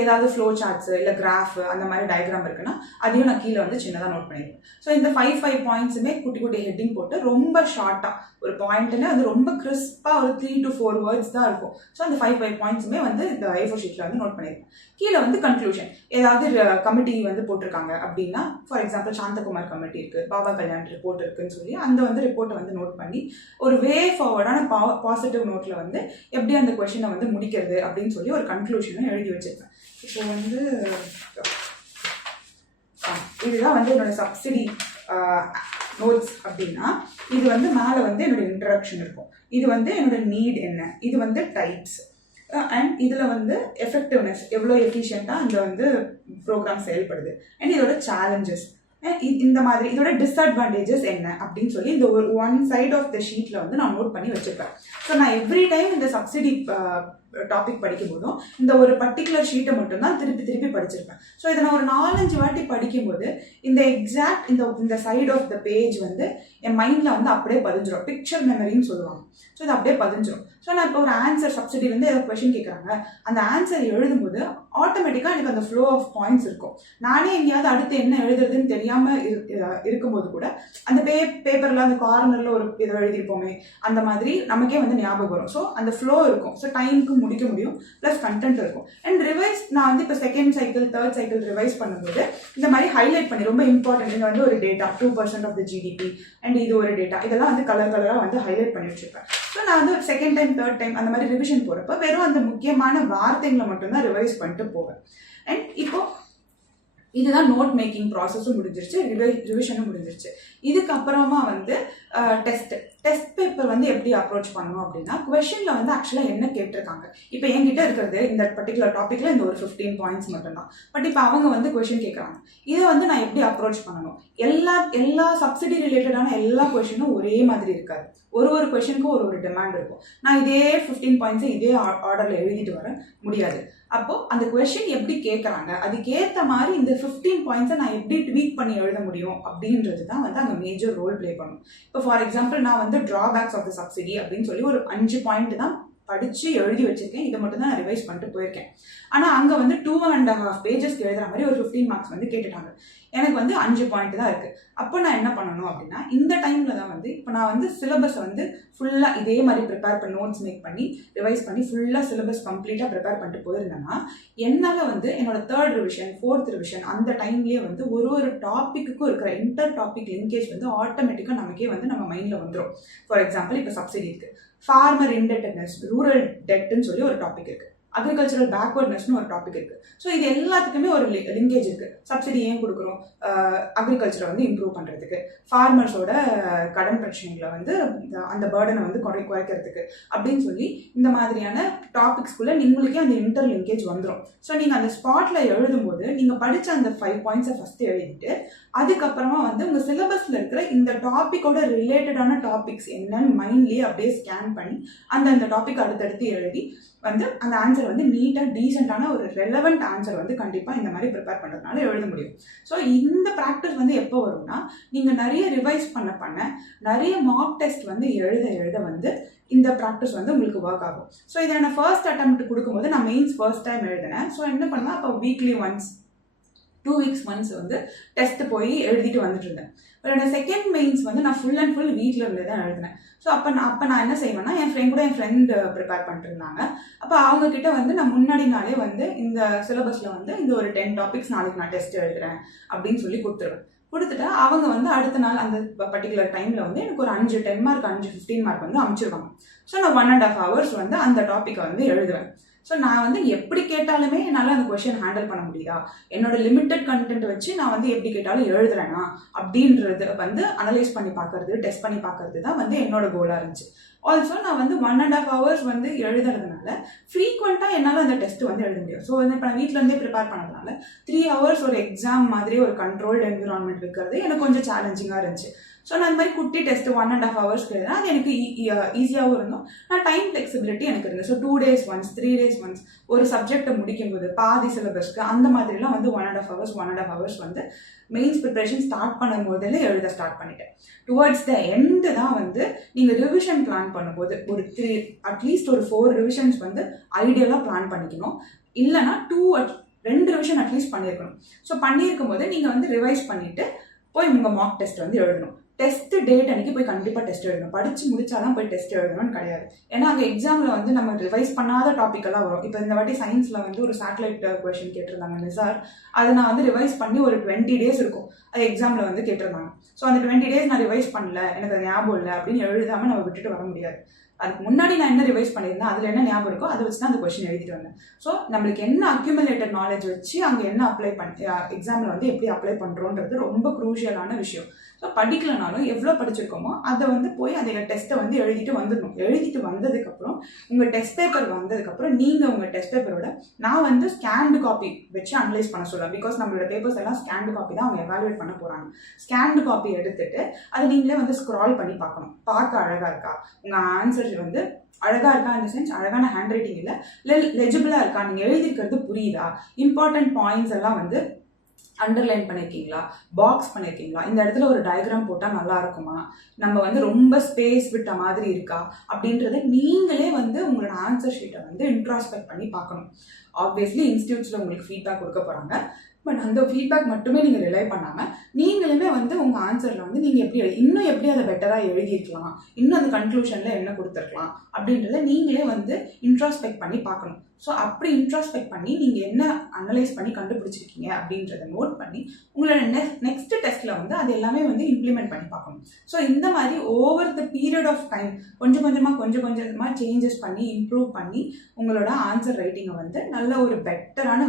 ஏதாவது ஃப்ளோ சார்ட்ஸு இல்லை கிராஃப் அந்த மாதிரி டயக்ராம் இருக்குன்னா அதையும் நான் கீழே வந்து சின்னதாக நோட் பண்ணிடுவேன். ஸோ இந்த 5 பாயிண்ட்ஸுமே குட்டி குட்டி ஹெட்டிங் போட்டு ரொம்ப ஷார்ட்டாக ஒரு பாயிண்ட்டுன்னு அது ரொம்ப கிறிஸ்பாக ஒரு 3 to 4 வேர்ட்ஸ் தான் இருக்கும். ஸோ அந்த 5 பாயிண்ட்ஸுமே வந்து இந்த A4 ஷீட்டில் வந்து நோட் பண்ணியிருப்பேன். கீழே வந்து கன்க்ளூஷன், ஏதாவது கமிட்டி வந்து போட்டிருக்காங்க அப்படின்னா, ஃபார் எக்ஸாம்பிள் சாந்தகுமார் கமிட்டி இருக்குது, பாபா கல்யாண் ரிப்போர்ட் இருக்குன்னு சொல்லி அந்த வந்து ரிப்போர்ட்டை வந்து நோட் பண்ணி ஒரு வே ஃபார்வர்டான பாசிட்டிவ் நோட்டில் வந்து எப்படி அந்த கொஷினை வந்து முடிக்கிறது அப்படின்னு சொல்லி ஒரு கன்க்ளூஷனை எழுதி வச்சிருக்கேன். இப்போ வந்து இதுதான் வந்து என்னோட சப்சிடி நோட்ஸ் அப்படின்னா, இது வந்து மேலே வந்து என்னோட இன்ட்ரடக்ஷன் இருக்கும், இது வந்து என்னோட நீட் என்ன, இது வந்து டைப்ஸ், அண்ட் இதில் வந்து எஃபெக்டிவ்னஸ், எவ்வளோ எஃபிஷியண்ட்டாக அந்த வந்து ப்ரோக்ராம் செயல்படுது, அண்ட் இதோட சேலஞ்சஸ், இந்த மாதிரி இதோட டிஸ்அட்வான்டேஜஸ் என்ன அப்படின்னு சொல்லி இந்த ஒரு 1 சைட் ஆஃப் த ஷீட்டில் வந்து நான் நோட் பண்ணி வச்சுருப்பேன். ஸோ நான் எவ்ரி டைம் இந்த சப்சிடி டாபிக் படிக்கும் போதும் இந்த ஒரு பர்டிகுலர் ஷீட்டை மட்டும்தான் திருப்பி படிச்சிருப்பேன். ஸோ இதை நான் ஒரு 4-5 வாட்டி படிக்கும்போது இந்த எக்ஸாக்ட் இந்த சைட் ஆஃப் த பேஜ் வந்து என் மைண்டில் வந்து அப்படியே பதிஞ்சிடும். பிக்சர் மெமரின்னு சொல்லுவாங்க. ஸோ இது அப்படியே பதிஞ்சிடும். ஸோ நான் இப்போ ஒரு ஆன்சர் சப்சிடிலேருந்து ஏதாவது கொஸ்டின் கேட்குறாங்க, அந்த ஆன்சர் எழுதும்போது ஆட்டோமேட்டிக்காக எனக்கு அந்த ஃப்ளோ ஆஃப் பாயிண்ட்ஸ் இருக்கும். நானே எங்கேயாவது அடுத்து என்ன எழுதுறதுன்னு தெரியாமல் இருக்கும்போது கூட அந்த பேப்பரில் அந்த கார்னரில் ஒரு இதை எழுதியிருப்போமே அந்த மாதிரி நமக்கே வந்து ஞாபகம் வரும். ஸோ அந்த ஃப்ளோ இருக்கும். ஸோ டைமுக்கு முடிக்க முடியும், ப்ளஸ் கண்டென்ட் இருக்கும். அண்ட் ரிவைஸ் நான் வந்து இப்போ second cycle third cycle revise பண்ணும்போது இந்த மாதிரி ஹைலைட் பண்ணி ரொம்ப இம்பார்ட்டன்ட் இங்கே வந்து ஒரு data 2% of the GDP and இது ஒரு டேட்டா, இதெல்லாம் வந்து கலராக வந்து ஹைலைட் பண்ணி வச்சிருப்பேன். ஸோ நான் வந்து ஒரு செகண்ட் டைம் தேர்ட் டைம் அந்த மாதிரி ரிவிஷன் போகிறப்ப வெறும் அந்த முக்கியமான வார்த்தைகளை மட்டும்தான் ரிவைஸ் பண்ணிட்டு போவேன். அண்ட் இப்போ இதுதான் நோட் மேக்கிங் ப்ராசஸும் முடிஞ்சிருச்சு, ரிவிஷனும் முடிஞ்சிருச்சு. இதுக்கப்புறமா வந்து டெஸ்ட் பேப்பர் வந்து எப்படி அப்ரோச் பண்ணணும் அப்படின்னா, கொஷனில் வந்து ஆக்சுவலாக என்ன கேட்டிருக்காங்க. இப்போ என்கிட்ட இருக்கிறது இந்த பர்டிகுலர் டாப்பிக்கில் இந்த ஒரு 15 பாயிண்ட்ஸ் மட்டும்தான். பட் இப்போ அவங்க வந்து கொஷின் கேட்குறாங்க. இதை வந்து நான் எப்படி அப்ரோச் பண்ணணும்? எல்லா சப்சிடி ரிலேட்டடான எல்லா கொஷினும் ஒரே மாதிரி இருக்காது. ஒரு கொஷனுக்கும் ஒரு டிமாண்ட் இருக்கும். நான் இதே 15 பாயிண்ட்ஸை இதே ஆர்டரில் எழுதிட்டு வர முடியாது. அப்போ அந்த கொஷின் எப்படி கேட்குறாங்க, அதுக்கேற்ற மாதிரி இந்த 15 பாயிண்ட்ஸை நான் எப்படி ட்வீட் பண்ணி எழுத முடியும் அப்படின்றது தான் வந்து அங்கே மேஜர் ரோல் ப்ளே பண்ணும். இப்போ ஃபார் எக்ஸாம்பிள் நான் வந்து ட்ராபேக்ஸ் ஆஃப் த சப்சிடி அப்படின்னு சொல்லி ஒரு 5 பாயிண்ட் தான் படித்து எழுதி வச்சிருக்கேன். இதை மட்டும் தான் நான் ரிவைஸ் பண்ணிட்டு போயிருக்கேன். ஆனால் அங்கே வந்து 2.5 பேஜஸ்க்கு எழுதுற மாதிரி ஒரு 15 மார்க்ஸ் வந்து கேட்டுட்டாங்க. எனக்கு வந்து 5 பாயிண்ட் தான் இருக்குது. அப்போ நான் என்ன பண்ணணும் அப்படின்னா, இந்த டைமில் தான் வந்து இப்போ நான் வந்து சிலபஸை வந்து ஃபுல்லாக இதே மாதிரி ப்ரிப்பேர் பண்ணி நோட்ஸ் மேக் பண்ணி ரிவைஸ் பண்ணி ஃபுல்லாக சிலபஸ் கம்ப்ளீட்டாக ப்ரிப்பேர் பண்ணிட்டு போயிருந்தேன்னா என்னால் வந்து என்னோட 3rd ரிவிஷன் 4th ரிவிஷன் அந்த டைம்லேயே வந்து ஒரு டாப்பிக்குக்கும் இருக்கிற இன்டர் டாபிக் லிங்கேஜ் வந்து ஆட்டோமேட்டிக்காக நமக்கே வந்து நம்ம மைண்டில் வந்துடும். ஃபார் எக்ஸாம்பிள் இப்போ சப்சிடி இருக்குது, ஃபார்மர் இன்டெப்டட்னஸ், ரூரல் டெப்ட்னு சொல்லி ஒரு டாபிக் இருக்குது, அக்ரிகல்ச்சரல் பேக்வர்ட்னஸ்னு ஒரு டாபிக் இருக்குது. ஸோ இது எல்லாத்துக்குமே ஒரு லிங்கேஜ் இருக்குது. சப்சிடி ஏன் கொடுக்குறோம்? அக்ரிகல்ச்சரை வந்து இம்ப்ரூவ் பண்ணுறதுக்கு, ஃபார்மர்ஸோட கடன் பிரச்சனைகளை வந்து அந்த பேர்டனை வந்து குறைக்கிறதுக்கு அப்படின்னு சொல்லி இந்த மாதிரியான டாபிக்ஸ்குள்ளே நீங்களுக்கே அந்த இன்டர் லிங்கேஜ் வந்துடும். ஸோ நீங்கள் அந்த ஸ்பாட்டில் எழுதும்போது நீங்கள் படித்த அந்த 5 பாயிண்ட்ஸை ஃபஸ்ட்டு எழுதிட்டு அதுக்கப்புறமா வந்து உங்கள் சிலபஸில் இருக்கிற இந்த டாப்பிக்கோட ரிலேட்டடான டாபிக்ஸ் என்னன்னு மைண்ட்லேயே அப்படியே ஸ்கேன் பண்ணி அந்த டாபிக் அடுத்தடுத்து எழுதி வந்து அந்த ஆன்சர் வந்து நீட்டாக டீசெண்டான ஒரு ரெலவெண்ட் ஆன்சர் வந்து கண்டிப்பாக இந்த மாதிரி ப்ரிப்பேர் பண்ணுறதுனால எழுத முடியும். ஸோ இந்த ப்ராக்டிஸ் வந்து எப்போ வரும்னா, நீங்கள் நிறைய ரிவைஸ் பண்ண நிறைய மார்க் டெஸ்ட் வந்து எழுத வந்து இந்த ப்ராக்டிஸ் வந்து உங்களுக்கு ஒர்க் ஆகும். ஸோ இதை நான் ஃபர்ஸ்ட் அட்டெம்ப்ட் கொடுக்கும்போது நான் மெயின்ஸ் ஃபர்ஸ்ட் டைம் எழுதினேன். ஸோ என்ன பண்ணலாம், அப்போ வீக்லி ஒன்ஸ் 2 வீக்ஸ் ஒன்ஸ் வந்து டெஸ்ட் போய் எழுதிட்டு வந்துட்டு இருந்தேன். என்னோட செகண்ட் மெயின்ஸ் வந்து நான் ஃபுல் அண்ட் ஃபுல் வீட்டில் இருந்து தான் எழுதினேன். ஸோ அப்போ நான் என்ன செய்வேன்னா, என் ஃப்ரெண்டு ப்ரிப்பேர் பண்ணிட்டு இருந்தாங்க. அப்போ அவங்கக்கிட்ட வந்து நான் முன்னாடி நாளே வந்து இந்த சிலபஸில் வந்து இந்த ஒரு 10 டாபிக்ஸ் நாளைக்கு நான் டெஸ்ட் எழுதுறேன் அப்படின்னு சொல்லி கொடுத்துட்டா அவங்க வந்து அடுத்த நாள் அந்த பர்டிகுலர் டைமில் வந்து எனக்கு ஒரு 5 10 மார்க் 5 15 மார்க் வந்து அமைச்சிருவாங்க. ஸோ நான் 1.5 hours வந்து அந்த டாப்பிக்கை வந்து எழுதுவேன். ஸோ நான் வந்து எப்படி கேட்டாலுமே என்னால் அந்த கொஷின் ஹேண்டில் பண்ண முடியுதா, என்னோட லிமிட்டட் கண்டென்ட் வச்சு நான் வந்து எப்படி கேட்டாலும் எழுதுறேனா அப்படின்றது வந்து அனலைஸ் பண்ணி பார்க்கறது, டெஸ்ட் பண்ணி பார்க்கறது தான் வந்து என்னோட கோலாக இருந்துச்சு. ஆல்சோ நான் வந்து 1.5 hours வந்து எழுதுறதுனால ஃப்ரீக்வெண்ட்டாக என்னால் அந்த டெஸ்ட் வந்து எழுத முடியும். ஸோ வந்து இப்போ நான் வீட்டிலேருந்தே ப்ரிப்பேர் பண்ணதுனால 3 hours ஒரு எக்ஸாம் மாதிரி ஒரு கண்ட்ரோல்டு என்விரான்மெண்ட் இருக்கிறது எனக்கு கொஞ்சம் சேலஞ்சிங்காக இருந்துச்சு. ஸோ நான் இந்த மாதிரி குட்டி டெஸ்ட் 1.5 hours எழுதுனா அது எனக்கு ஈஸியாகவும் இருந்தோம். நான் டைம் ஃப்ளெக்சிபிலிட்டி எனக்கு இருந்தது. So 2 days once 3 days once ஒரு சப்ஜெக்டை முடிக்கும்போது பாதி சிலபஸ்க்கு அந்த மாதிரிலாம் வந்து 1.5 hours வந்து மெயின்ஸ் ப்ரிப்பரேஷன் ஸ்டார்ட் பண்ணும் போதில் எழுத ஸ்டார்ட் பண்ணிட்டேன். டுவர்ட்ஸ் த எண்டு தான் வந்து நீங்கள் ரிவிஷன் பிளான் பண்ணும்போது ஒரு அட்லீஸ்ட் ஒரு 4 ரிவிஷன்ஸ் வந்து ஐடியலாக பிளான் பண்ணிக்கணும். இல்லைனா 2 ரிவிஷன் அட்லீஸ்ட் பண்ணியிருக்கணும். ஸோ பண்ணியிருக்கும் போது நீங்கள் வந்து ரிவைஸ் பண்ணிவிட்டு போய் உங்கள் மார்க் டெஸ்ட் வந்து எழுதணும். டெஸ்ட் டேட் அன்னைக்கு போய் கண்டிப்பாக டெஸ்ட் எழுதணும். படித்து முடிச்சாதான் போய் டெஸ்ட் எழுதணும்னு கிடையாது. ஏன்னா அங்கே எக்ஸாமில் வந்து நம்ம ரிவைஸ் பண்ணாத டாப்பிக்கெல்லாம் வரும். இப்போ இந்த வாட்டி சயின்ஸில் வந்து ஒரு சேட்டலைட் கொஷின் கேட்டிருந்தாங்க சார், அதை நான் வந்து ரிவைஸ் பண்ணி ஒரு 20 days இருக்கும். அது எக்ஸாமில் வந்து கேட்டிருந்தாங்க. ஸோ அந்த 20 days நான் ரிவைஸ் பண்ணல, எனக்கு அது ஞாபகம் இல்லை அப்படின்னு எழுதாமல் நம்ம விட்டுட்டு வர முடியாது. அதுக்கு முன்னாடி நான் என்ன ரிவைஸ் பண்ணியிருந்தேன், அதில் என்ன ஞாபகம் இருக்கோ அதை வச்சு தான் அந்த கொஸ்டின் எழுதிட்டு வந்தேன். ஸோ நம்மளுக்கு என்ன அக்யூமுலேட்டட் நாலேஜ் வச்சு அங்கே என்ன அப்ளை எக்ஸாமில் வந்து எப்படி அப்ளை பண்ணுறோன்றது ரொம்ப க்ரூஷியலான விஷயம். ஸோ படிக்கலனாலும் எவ்வளோ படிச்சிருக்கோமோ அதை வந்து போய் அந்த டெஸ்ட்டை வந்து எழுதிட்டு வந்துடணும். எழுதிட்டு வந்ததுக்கப்புறம் உங்கள் டெஸ்ட் பேப்பர் வந்ததுக்கப்புறம் நீங்கள் உங்கள் டெஸ்ட் பேப்பரோட நான் வந்து ஸ்கேன்டு காப்பி வச்சு அனலைஸ் பண்ண சொல்லுவேன். பிகாஸ் நம்மளோட பேப்பர்ஸ் எல்லாம் ஸ்கேன்டு காப்பி தான் அவங்க எவாலுவேட் பண்ண போகிறாங்க. ஸ்கேன்டு காப்பி எடுத்துட்டு அதை நீங்களே வந்து ஸ்க்ரால் பண்ணி பார்க்கணும். பார்க்க அழகாக இருக்கா, உங்கள் ஆன்சர் ஆன்சர் வந்து அழகா இருக்கா, இந்த சென்ஸ் அழகான ஹேண்ட் ரைட்டிங் இல்லை, லெஜிபிளா இருக்கா, நீங்க எழுதிருக்கிறது புரியுதா, இம்பார்ட்டன்ட் பாயிண்ட்ஸ் எல்லாம் வந்து அண்டர்லைன் பண்ணியிருக்கீங்களா, பாக்ஸ் பண்ணியிருக்கீங்களா, இந்த இடத்துல ஒரு டயக்ராம் போட்டால் நல்லா இருக்குமா, நம்ம வந்து ரொம்ப ஸ்பேஸ் விட்ட மாதிரி இருக்கா அப்படின்றத நீங்களே வந்து உங்களோட ஆன்சர் ஷீட்டை வந்து இன்ட்ராஸ்பெக்ட் பண்ணி பார்க்கணும். ஆப்வியஸ்லி இன்ஸ்டியூட்ஸில் உங்களுக்கு ஃபீட்பேக் கொடுக்க போகிறாங்க. பட் அந்த ஃபீட்பேக் மட்டுமே நீங்கள் ரிலை பண்ணாமல் நீங்களுமே வந்து உங்கள் ஆன்சரில் வந்து நீங்கள் இன்னும் எப்படி அதை பெட்டராக எழுதியிருக்கலாம், இன்னும் அந்த கன்க்ளூஷனில் என்ன கொடுத்துருக்கலாம் அப்படின்றத நீங்களே வந்து இன்ட்ராஸ்பெக்ட் பண்ணி பார்க்கணும். ஸோ அப்படி இன்ட்ராஸ்பெக்ட் பண்ணி நீங்கள் என்ன அனலைஸ் பண்ணி கண்டுபிடிச்சிருக்கீங்க அப்படின்றத நோட் பண்ணி உங்களோட நெக்ஸ்ட் டெஸ்ட்டில் வந்து அது எல்லாமே வந்து இம்ப்ளிமெண்ட் பண்ணி பார்க்கணும். ஸோ இந்த மாதிரி over the period of time கொஞ்சம் கொஞ்சமாக சேஞ்சஸ் பண்ணி இம்ப்ரூவ் பண்ணி உங்களோட ஆன்சர் ரைட்டிங்கை வந்து நல்ல ஒரு பெட்டரான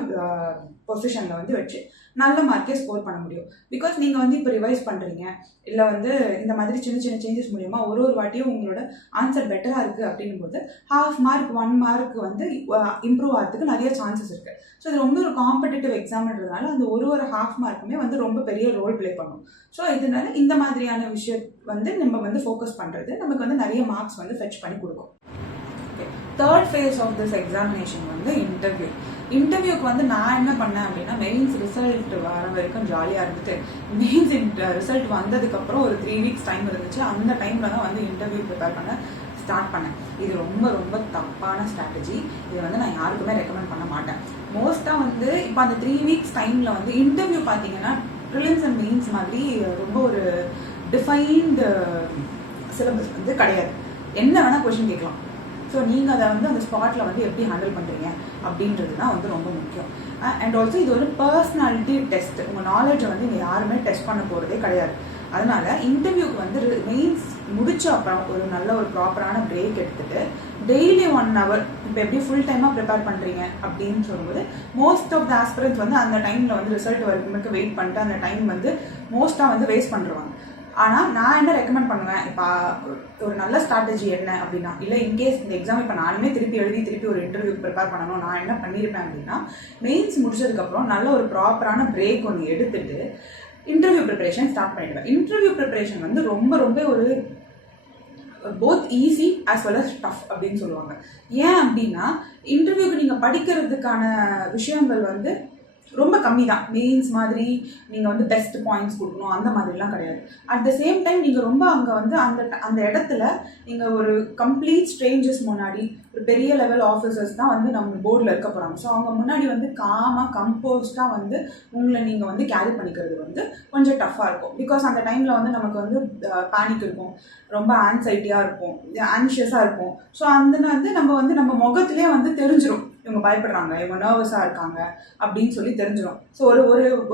பொசிஷனில் வந்து வச்சு நல்ல மார்க்கே ஸ்கோர் பண்ண முடியும். பிகாஸ் நீங்கள் வந்து இப்போ ரிவைஸ் பண்ணுறீங்க, இல்லை வந்து இந்த மாதிரி சின்ன சின்ன சேஞ்சஸ் மூலிமா ஒரு வாட்டியும் உங்களோட ஆன்சர் பெட்டராக இருக்குது அப்படின்னும் போது 1/2 மார்க் 1 மார்க் வந்து இம்ப்ரூவ் ஆகிறதுக்கு நிறைய சான்சஸ் இருக்குது. ஸோ இது ரொம்ப ஒரு காம்படிட்டிவ் எக்ஸாம்ன்றதுனால அந்த ஒரு 1/2 மார்க்குமே வந்து ரொம்ப பெரிய ரோல் ப்ளே பண்ணும். ஸோ இதனால இந்த மாதிரியான விஷயம் வந்து நம்ம வந்து ஃபோக்கஸ் பண்ணுறது நமக்கு வந்து நிறைய மார்க்ஸ் வந்து ஃபெச் பண்ணி கொடுக்கும். Third phase of this examination வந்து இன்டர்வியூக்கு வந்து நான் என்ன பண்ணேன் அப்படின்னா, மெயின்ஸ் ரிசல்ட் வர வரைக்கும் ஜாலியாக இருந்துட்டு மெயின்ஸ் ரிசல்ட் வந்ததுக்கப்புறம் ஒரு 3 வீக்ஸ் டைம் இருந்துச்சு. அந்த டைமில் தான் வந்து இன்டர்வியூ ப்ரிப்பேர் பண்ண ஸ்டார்ட் பண்ணேன். இது ரொம்ப ரொம்ப தப்பான ஸ்ட்ராட்டஜி. இதை வந்து நான் யாருக்குமே ரெக்கமெண்ட் பண்ண மாட்டேன். மோஸ்ட்டாக வந்து இப்போ அந்த 3 வீக்ஸ் டைமில் வந்து இன்டர்வியூ பார்த்தீங்கன்னா ப்ரிலிம்ஸ் அண்ட் மெயின்ஸ் மாதிரி ரொம்ப ஒரு டிஃபைன்டு சிலபஸ் வந்து கிடையாது. என்ன வேணால் கொஷின் கேட்கலாம். ஸோ நீங்கள் அதை வந்து அந்த ஸ்பாட்டில் வந்து எப்படி ஹேண்டில் பண்ணுறீங்க அப்படின்றது தான் வந்து ரொம்ப முக்கியம். அண்ட் ஆல்சோ இது ஒரு பர்சனாலிட்டி டெஸ்ட். உங்கள் நாலேஜை வந்து இங்கே யாருமே டெஸ்ட் பண்ண போகிறதே கிடையாது. அதனால இன்டர்வியூக்கு வந்து மெயின்ஸ் முடிச்ச அப்புறம் ஒரு நல்ல ஒரு ப்ராப்பரான பிரேக் எடுத்துட்டு டெய்லி 1 hour இப்போ எப்படி ஃபுல் டைமாக ப்ரிப்பேர் பண்ணுறீங்க அப்படின்னு சொல்லும்போது மோஸ்ட் ஆஃப் த ஆஸ்பிரன்ஸ் வந்து அந்த டைமில் வந்து ரிசல்ட் வரைக்கும் வெயிட் பண்ணிட்டு அந்த டைம் வந்து மோஸ்ட்டாக வந்து வேஸ்ட் பண்ணுறாங்க. ஆனால் நான் என்ன ரெக்கமெண்ட் பண்ணுவேன், இப்போ ஒரு நல்ல ஸ்ட்ராட்டஜி என்ன அப்படின்னா, இல்லை இன்கேஸ் இந்த எக்ஸாம் இப்போ நானுமே திருப்பி ஒரு இன்டர்வியூ ப்ரிப்பேர் பண்ணணும், நான் என்ன பண்ணியிருப்பேன் அப்படின்னா, மெயின்ஸ் முடிச்சதுக்கப்புறம் நல்ல ஒரு ப்ராப்பரான பிரேக் ஒன்று எடுத்துட்டு இன்டர்வியூ ப்ரிப்பரேஷன் ஸ்டார்ட் பண்ணிடுவேன். இன்டர்வியூ ப்ரிப்பரேஷன் வந்து ரொம்ப ஒரு both easy as well as tough அப்படின்னு சொல்லுவாங்க. ஏன் அப்படின்னா இன்டர்வியூக்கு நீங்கள் படிக்கிறதுக்கான விஷயங்கள் வந்து ரொம்ப கம்மி தான். மெயின்ஸ் மாதிரி நீங்கள் வந்து பெஸ்ட் பாயிண்ட்ஸ் கொடுக்கணும் அந்த மாதிரிலாம் கிடையாது. அட் த சேம் டைம் நீங்கள் ரொம்ப அங்கே வந்து அந்த இடத்துல நீங்கள் ஒரு கம்ப்ளீட் ஸ்ட்ரேஞ்சர்ஸ் முன்னாடி ஒரு பெரிய லெவல் ஆஃபீஸர்ஸ் தான் வந்து நம்ம போர்டில் இருக்க போகிறாங்க. ஸோ அவங்க முன்னாடி வந்து காமாக கம்போஸ்டாக வந்து உங்களை நீங்கள் வந்து கேரி பண்ணிக்கிறது வந்து கொஞ்சம் டஃப்பாக இருக்கும். பிகாஸ் அந்த டைமில் வந்து நமக்கு வந்து பேனிக் இருக்கும், ரொம்ப ஆன்சைட்டியாக இருக்கும், ஆன்ஷியஸாக இருக்கும். ஸோ அந்த வந்து நம்ம முகத்திலே வந்து தெரிஞ்சிடும் இவங்க பயப்படுறாங்க, இவங்க நர்வஸாக இருக்காங்க அப்படின்னு சொல்லி தெரிஞ்சிடும். ஸோ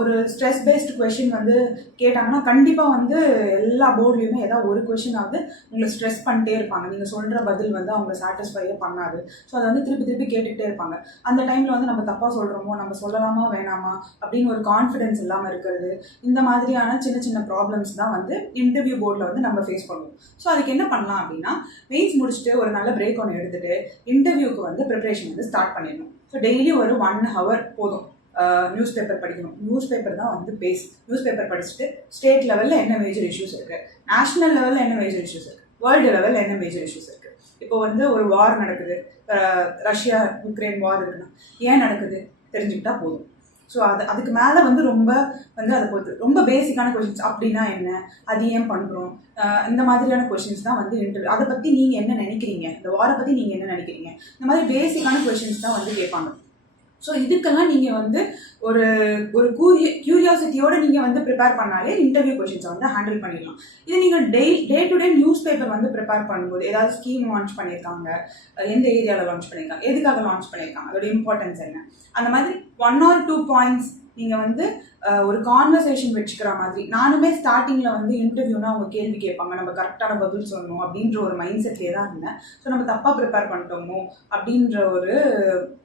ஒரு ஸ்ட்ரெஸ் பேஸ்டு கொஷின் வந்து கேட்டாங்கன்னா கண்டிப்பாக வந்து எல்லா போர்ட்லேயுமே ஏதாவது ஒரு கொஷின் ஆகுது உங்களை ஸ்ட்ரெஸ் பண்ணிட்டே இருப்பாங்க. நீங்கள் சொல்கிற பதில் வந்து அவங்க சாட்டிஸ்ஃபையே பண்ணாது. ஸோ அதை வந்து திருப்பி கேட்டுகிட்டே இருப்பாங்க. அந்த டைமில் வந்து நம்ம தப்பாக சொல்கிறோமோ, நம்ம சொல்லலாமா வேணாமா அப்படின்னு ஒரு கான்ஃபிடென்ஸ் இல்லாமல் இருக்கிறது, இந்த மாதிரியான சின்ன ப்ராப்ளம்ஸ் தான் வந்து இன்டர்வியூ போர்டில் வந்து நம்ம ஃபேஸ் பண்ணுவோம். ஸோ அதுக்கு என்ன பண்ணலாம் அப்படின்னா, மெயின்ஸ் முடிச்சுட்டு ஒரு நல்ல பிரேக் ஒன்று எடுத்துகிட்டு இன்டர்வியூக்கு வந்து ப்ரிப்பரேஷன் வந்து ஸ்டார்ட் பண்ணிடணும். ஸோ டெய்லி ஒரு 1 hour போதும். நியூஸ் பேப்பர் படிக்கணும். நியூஸ் பேப்பர் தான் வந்து பேஸ். நியூஸ் பேப்பர் படிச்சுட்டு ஸ்டேட் லெவலில் என்ன மேஜர் இஷ்யூஸ் இருக்குது, நேஷனல் லெவலில் என்ன மேஜர் இஷ்யூஸ் இருக்குது, வேர்ல்டு லெவலில் என்ன மேஜர் இஷ்யூஸ் இருக்குது. இப்போ வந்து ஒரு வார் நடக்குது, ரஷ்யா யுக்ரைன் வார் இருக்குன்னா ஏன் நடக்குது தெரிஞ்சுக்கிட்டா போதும். ஸோ அதுக்கு மேலே வந்து ரொம்ப வந்து அதை பொறுத்து ரொம்ப பேசிக்கான கொஷின்ஸ், அப்படின்னா என்ன, அது ஏன் பண்ணுறோம், இந்த மாதிரியான கொஷின்ஸ் தான் வந்து இன்டர்வியூ. அதை பற்றி நீங்கள் என்ன நினைக்கிறீங்க, இந்த வாரை பற்றி நீங்கள் என்ன நினைக்கிறீங்க, இந்த மாதிரி பேசிக்கான கொஷின்ஸ் தான் வந்து கேட்பாங்க. ஸோ இதுக்கெல்லாம் நீங்கள் வந்து ஒரு கியூரியாசிட்டியோடு நீங்கள் வந்து ப்ரிப்பேர் பண்ணாலே இன்டர்வியூ கொஷின்ஸை வந்து ஹேண்டில் பண்ணிடலாம். இது நீங்கள் day to day news paper வந்து ப்ரிப்பேர் பண்ணும்போது ஏதாவது ஸ்கீம் லான்ச் பண்ணியிருக்காங்க, எந்த ஏரியாவில் லான்ச் பண்ணியிருக்காங்க, எதுக்காக லான்ச் பண்ணியிருக்காங்க, அதோட இம்பார்ட்டன்ஸ் என்ன, அந்த மாதிரி 1 or 2 points நீங்கள் வந்து ஒரு கான்வர்சேஷன் வச்சுக்கிற மாதிரி. நானுமே ஸ்டார்டிங்கில் வந்து இன்டர்வியூனா அவங்க கேள்வி கேட்பாங்க, நம்ம கரெக்டான பதில் சொல்லணும் அப்படின்ற ஒரு மைண்ட் செட்லேயே தான் இருந்தேன். ஸோ நம்ம தப்பாக ப்ரிப்பேர் பண்ணிட்டோமோ அப்படின்ற ஒரு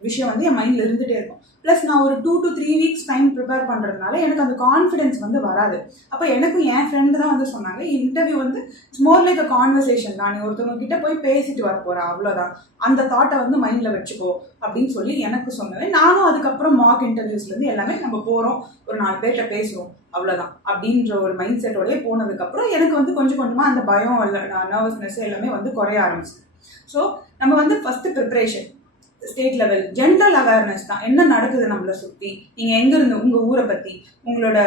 விஷயம் வந்து என் மைண்டில் இருந்துகிட்டே இருக்கும். ப்ளஸ் நான் ஒரு 2 to 3 weeks டைம் ப்ரிப்பேர் பண்ணுறதுனால எனக்கு அந்த கான்ஃபிடென்ஸ் வந்து வராது. அப்போ எனக்கும் என் ஃப்ரெண்டு தான் வந்து சொன்னாங்க, இன்டர்வியூ வந்து it's more like a conversation தான், நீ ஒருத்தவங்க கிட்ட போய் பேசிட்டு வர போகிற அவ்வளோதான், அந்த தாட்டை வந்து மைண்டில் வச்சுக்கோ அப்படின்னு சொல்லி எனக்கு சொன்னேன். நானும் அதுக்கப்புறம் மார்க் இன்டர்வியூஸ்லேருந்து எல்லாமே நம்ம போகிறோம், ஒரு 4 பேர்கிட்ட பேசுவோம் அவ்வளோதான் அப்படின்ற ஒரு மைண்ட் செட்டோடய போனதுக்கப்புறம் எனக்கு வந்து கொஞ்சம் கொஞ்சமாக அந்த பயம் இல்லை, நர்வஸ்னஸ் எல்லாமே வந்து குறைய ஆரம்பிச்சு. ஸோ நம்ம வந்து first preparation state level general awareness தான், என்ன நடக்குது நம்மளை சுற்றி, நீங்கள் எங்கேருந்து உங்கள் ஊரை பற்றி, உங்களோட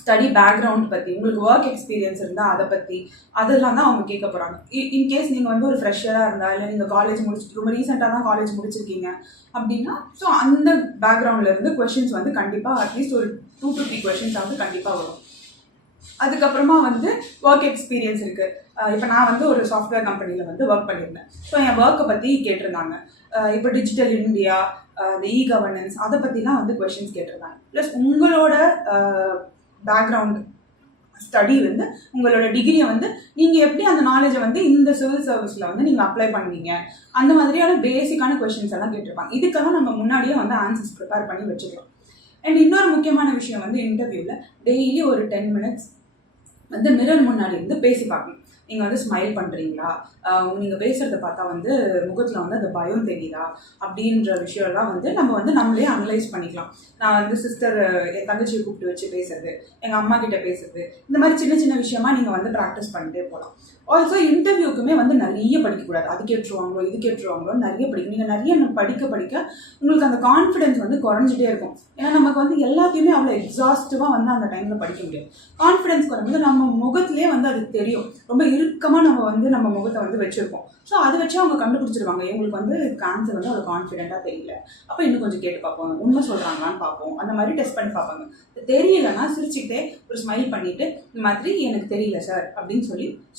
ஸ்டடி பேக்ரவுண்ட் பற்றி, உங்களுக்கு ஒர்க் எக்ஸ்பீரியன்ஸ் இருந்தால் அதை பற்றி, அதெல்லாம் தான் அவங்க கேட்க போகிறாங்க. இன்கேஸ் நீங்கள் வந்து ஒரு ஃப்ரெஷராக இருந்தால், இல்லை நீங்கள் காலேஜ் முடிச்சுட்டு ரொம்ப ரீசெண்டாக தான் காலேஜ் முடிச்சிருக்கீங்க அப்படின்னா, ஸோ அந்த பேக்ரவுண்ட்லேருந்து கொஷின்ஸ் வந்து கண்டிப்பாக அட்லீஸ்ட் ஒரு 2 to 3 கொஷின்ஸ் வந்து கண்டிப்பாக வரும். அதுக்கப்புறமா வந்து ஒர்க் எக்ஸ்பீரியன்ஸ் இருக்குது. இப்போ நான் வந்து ஒரு சாஃப்ட்வேர் கம்பெனியில் வந்து ஒர்க் பண்ணியிருந்தேன். ஸோ என் ஒர்க்கை பற்றி கேட்டிருந்தாங்க. இப்போ டிஜிட்டல் இந்தியா, இந்த கவர்னன்ஸ், அதை பற்றிலாம் வந்து கொஷின்ஸ் கேட்டிருந்தாங்க. ப்ளஸ் உங்களோட பேக்ரவுண்ட் ஸ்டடி வந்து உங்களோட டிகிரியை வந்து நீங்கள் எப்படி அந்த நாலேஜை வந்து இந்த சிவில் சர்வீஸில் வந்து நீங்கள் அப்ளை பண்ணுவீங்க, அந்த மாதிரியான பேசிக்கான கொஷின்ஸ் எல்லாம் கேட்டிருப்பாங்க. இதுக்கெல்லாம் நம்ம முன்னாடியே வந்து ஆன்சர்ஸ் ப்ரிப்பேர் பண்ணி வச்சுக்கலாம். அண்ட் இன்னொரு முக்கியமான விஷயம் வந்து இன்டர்வியூவில் டெய்லி ஒரு 10 minutes வந்து மிரர் முன்னாடி இருந்து பேசி பார்க்கணும். நீங்கள் வந்து ஸ்மைல் பண்ணுறீங்களா, நீங்கள் பேசுகிறத பார்த்தா வந்து முகத்தில் வந்து அந்த பயம் தெரியுதா அப்படின்ற விஷயம்லாம் வந்து நம்ம வந்து நம்மளே அனலைஸ் பண்ணிக்கலாம். நான் வந்து சிஸ்டர் என் தங்கச்சியை கூப்பிட்டு வச்சு பேசுறது, எங்கள் அம்மா கிட்ட பேசுறது, இந்த மாதிரி சின்ன சின்ன விஷயமா நீங்கள் வந்து ப்ராக்டிஸ் பண்ணிட்டே போகலாம். ஆல்சோ இன்டர்வியூக்குமே வந்து நிறைய படிக்கக்கூடாது. அது கேட்டுருவாங்களோ இது கேட்டுருவாங்களோ நிறைய படிக்கணும். நீங்கள் நிறைய படிக்க உங்களுக்கு அந்த கான்ஃபிடென்ஸ் வந்து குறைஞ்சிட்டே இருக்கும். ஏன்னா நமக்கு வந்து எல்லாத்தையுமே அவ்வளோ எக்ஸாஸ்டிவாக வந்து அந்த டைமில் படிக்க முடியாது. கான்ஃபிடென்ஸ் குறைஞ்சது நம்ம முகத்திலே வந்து அது தெரியும். ரொம்ப இறுக்கமாக நம்ம வந்து நம்ம முகத்தை வந்து வச்சுருப்போம். ஸோ அதை வச்சு அவங்க கண்டுபிடிச்சிருவாங்க, இவங்களுக்கு வந்து ஆன்சர் வந்து அவ்வளோ கான்ஃபிடென்ட்டாக தெரியல, அப்போ இன்னும் கொஞ்சம் கேட்டு பார்ப்போம், உண்மை சொல்கிறாங்களான்னு பார்ப்போம், அந்த மாதிரி டெஸ்ட் பண்ணி பார்ப்பாங்க. தெரியலன்னா சிரிச்சுக்கிட்டே ஒரு ஸ்மைல் பண்ணிவிட்டு இந்த மாதிரி எனக்கு தெரியல சார் அப்படின்னு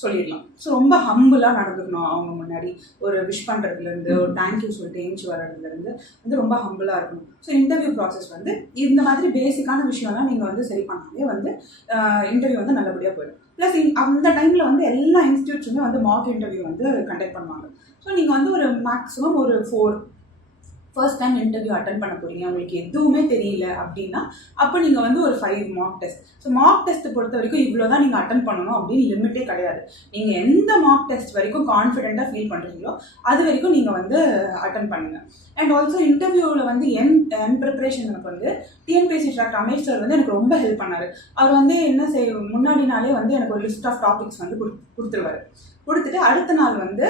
சொல்லிடலாம். ஸோ ரொம்ப ஹம்பிளாக நடந்துக்கணும். அவங்க முன்னாடி ஒரு விஷ் பண்ணுறதுலேருந்து, ஒரு தேங்க்யூ சொல்லிட்டு ஏஞ்சி வர்றதுலேருந்து வந்து ரொம்ப ஹம்பிளாக இருக்கணும். ஸோ இன்டர்வியூ ப்ராசஸ் வந்து இந்த மாதிரி பேசிக்கான விஷயம்லாம் நீங்கள் வந்து சரி பண்ணாலே வந்து இன்டர்வியூ வந்து நல்லபடியாக போயிடும். ப்ளஸ் அந்த டைமில் வந்து எல்லா இன்ஸ்டியூட்ஸுமே வந்து மார்க் இன்டர்வியூ வந்து கண்டக்ட் பண்ணுவாங்க. ஸோ நீங்கள் வந்து ஒரு மேக்ஸிமம் ஒரு 4 ஃபர்ஸ்ட் டைம் இன்டர்வியூ அட்டன் பண்ண போகிறீங்க, உங்களுக்கு எதுவுமே தெரியல அப்படின்னா அப்போ நீங்கள் வந்து ஒரு 5 மார்க் டெஸ்ட். ஸோ மார்க் டெஸ்ட்டை பொறுத்த வரைக்கும் இவ்வளோ தான் நீங்கள் அட்டன் பண்ணணும் அப்படின்னு லிமிட்டே கிடையாது. நீங்கள் எந்த மார்க் டெஸ்ட் வரைக்கும் கான்ஃபிடென்ட்டாக ஃபீல் பண்ணுறீங்களோ அது வரைக்கும் நீங்கள் வந்து அட்டன் பண்ணுங்கள். அண்ட் ஆல்சோ இன்டர்வியூவில் வந்து என் ப்ரிப்பரேஷன் எனக்கு வந்து டிஎன்பிஎஸ்சி ட்ராக் ரமேஷ் சார் வந்து எனக்கு ரொம்ப ஹெல்ப் பண்ணார். அவர் வந்து என்ன முன்னாடினாலே வந்து எனக்கு ஒரு லிஸ்ட் ஆஃப் டாபிக்ஸ் வந்து கொடுத்துருவார். கொடுத்துட்டு அடுத்த நாள் வந்து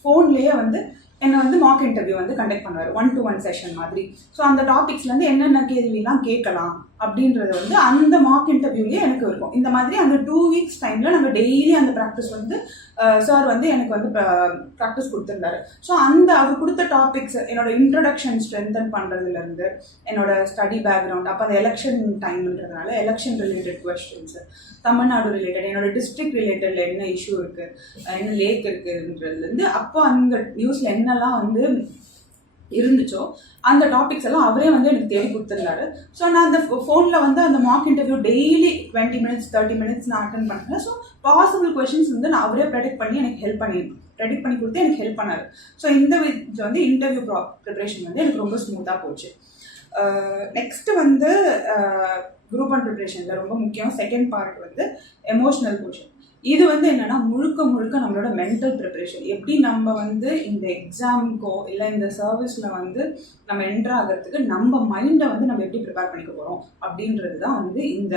ஃபோன்லேயே வந்து என்னை வந்து மார்க் இன்டர்வியூ வந்து கண்டக்ட் பண்ணுவார், 1-to-1 செஷன் மாதிரி. ஸோ அந்த டாபிக்ஸ்லேருந்து என்னென்ன கேள்விலாம் கேட்கலாம் அப்படின்றது வந்து அந்த மார்க் இன்டர்வியூலேயே எனக்கு இருக்கும். இந்த மாதிரி அந்த 2 weeks டைமில் நம்ம டெய்லி அந்த ப்ராக்டிஸ் வந்து சார் வந்து எனக்கு வந்து ப்ராக்டிஸ் கொடுத்துருந்தாரு. ஸோ அந்த அவர் கொடுத்த டாபிக்ஸ் என்னோட இன்ட்ரடக்ஷன் ஸ்ட்ரென்தன் பண்ணுறதுலேருந்து என்னோட ஸ்டடி பேக்ரவுண்ட், அப்போ அந்த எலெக்ஷன் டைம்ன்றதுனால election related questions, Tamil Nadu related, என்னோட டிஸ்ட்ரிக்ட் ரிலேட்டடில் என்ன இஷ்யூ இருக்குது, என்ன லேக் இருக்குன்றதுலேருந்து அப்போ அந்த நியூஸில் என்னெல்லாம் வந்து இருந்துச்சோ அந்த டாபிக்ஸ் எல்லாம் அவரே வந்து எனக்கு தேடி கொடுத்துருந்தாரு. ஸோ நான் அந்த ஃபோனில் வந்து அந்த mark interview daily 20 minutes 30 minutes நான் அட்டன் பண்ணுறேன். ஸோ பாசிபிள் கொஷின்ஸ் வந்து நான் அவரே ப்ரெடிக்ட் பண்ணி எனக்கு ஹெல்ப் பண்ணி கொடுத்து எனக்கு ஹெல்ப் பண்ணார். ஸோ இந்த வந்து இன்டர்வியூ ப்ரிப்பரேஷன் வந்து எனக்கு ரொம்ப ஸ்மூத்தாக போச்சு. நெக்ஸ்ட் வந்து குரூப் ஒன் ப்ரிப்பரேஷனில் ரொம்ப முக்கியம் செகண்ட் பார்ட் வந்து எமோஷ்னல் போர்ஷன். இது வந்து என்னன்னா முழுக்க நம்மளோட மென்டல் ப்ரிப்பரேஷன். எப்படி நம்ம வந்து இந்த எக்ஸாமுக்கோ இல்லை இந்த சர்வீஸில் வந்து நம்ம என்ட்ரு ஆகிறதுக்கு நம்ம மைண்டை வந்து நம்ம எப்படி ப்ரிப்பேர் பண்ணிக்க போகிறோம் அப்படின்றது தான் வந்து இந்த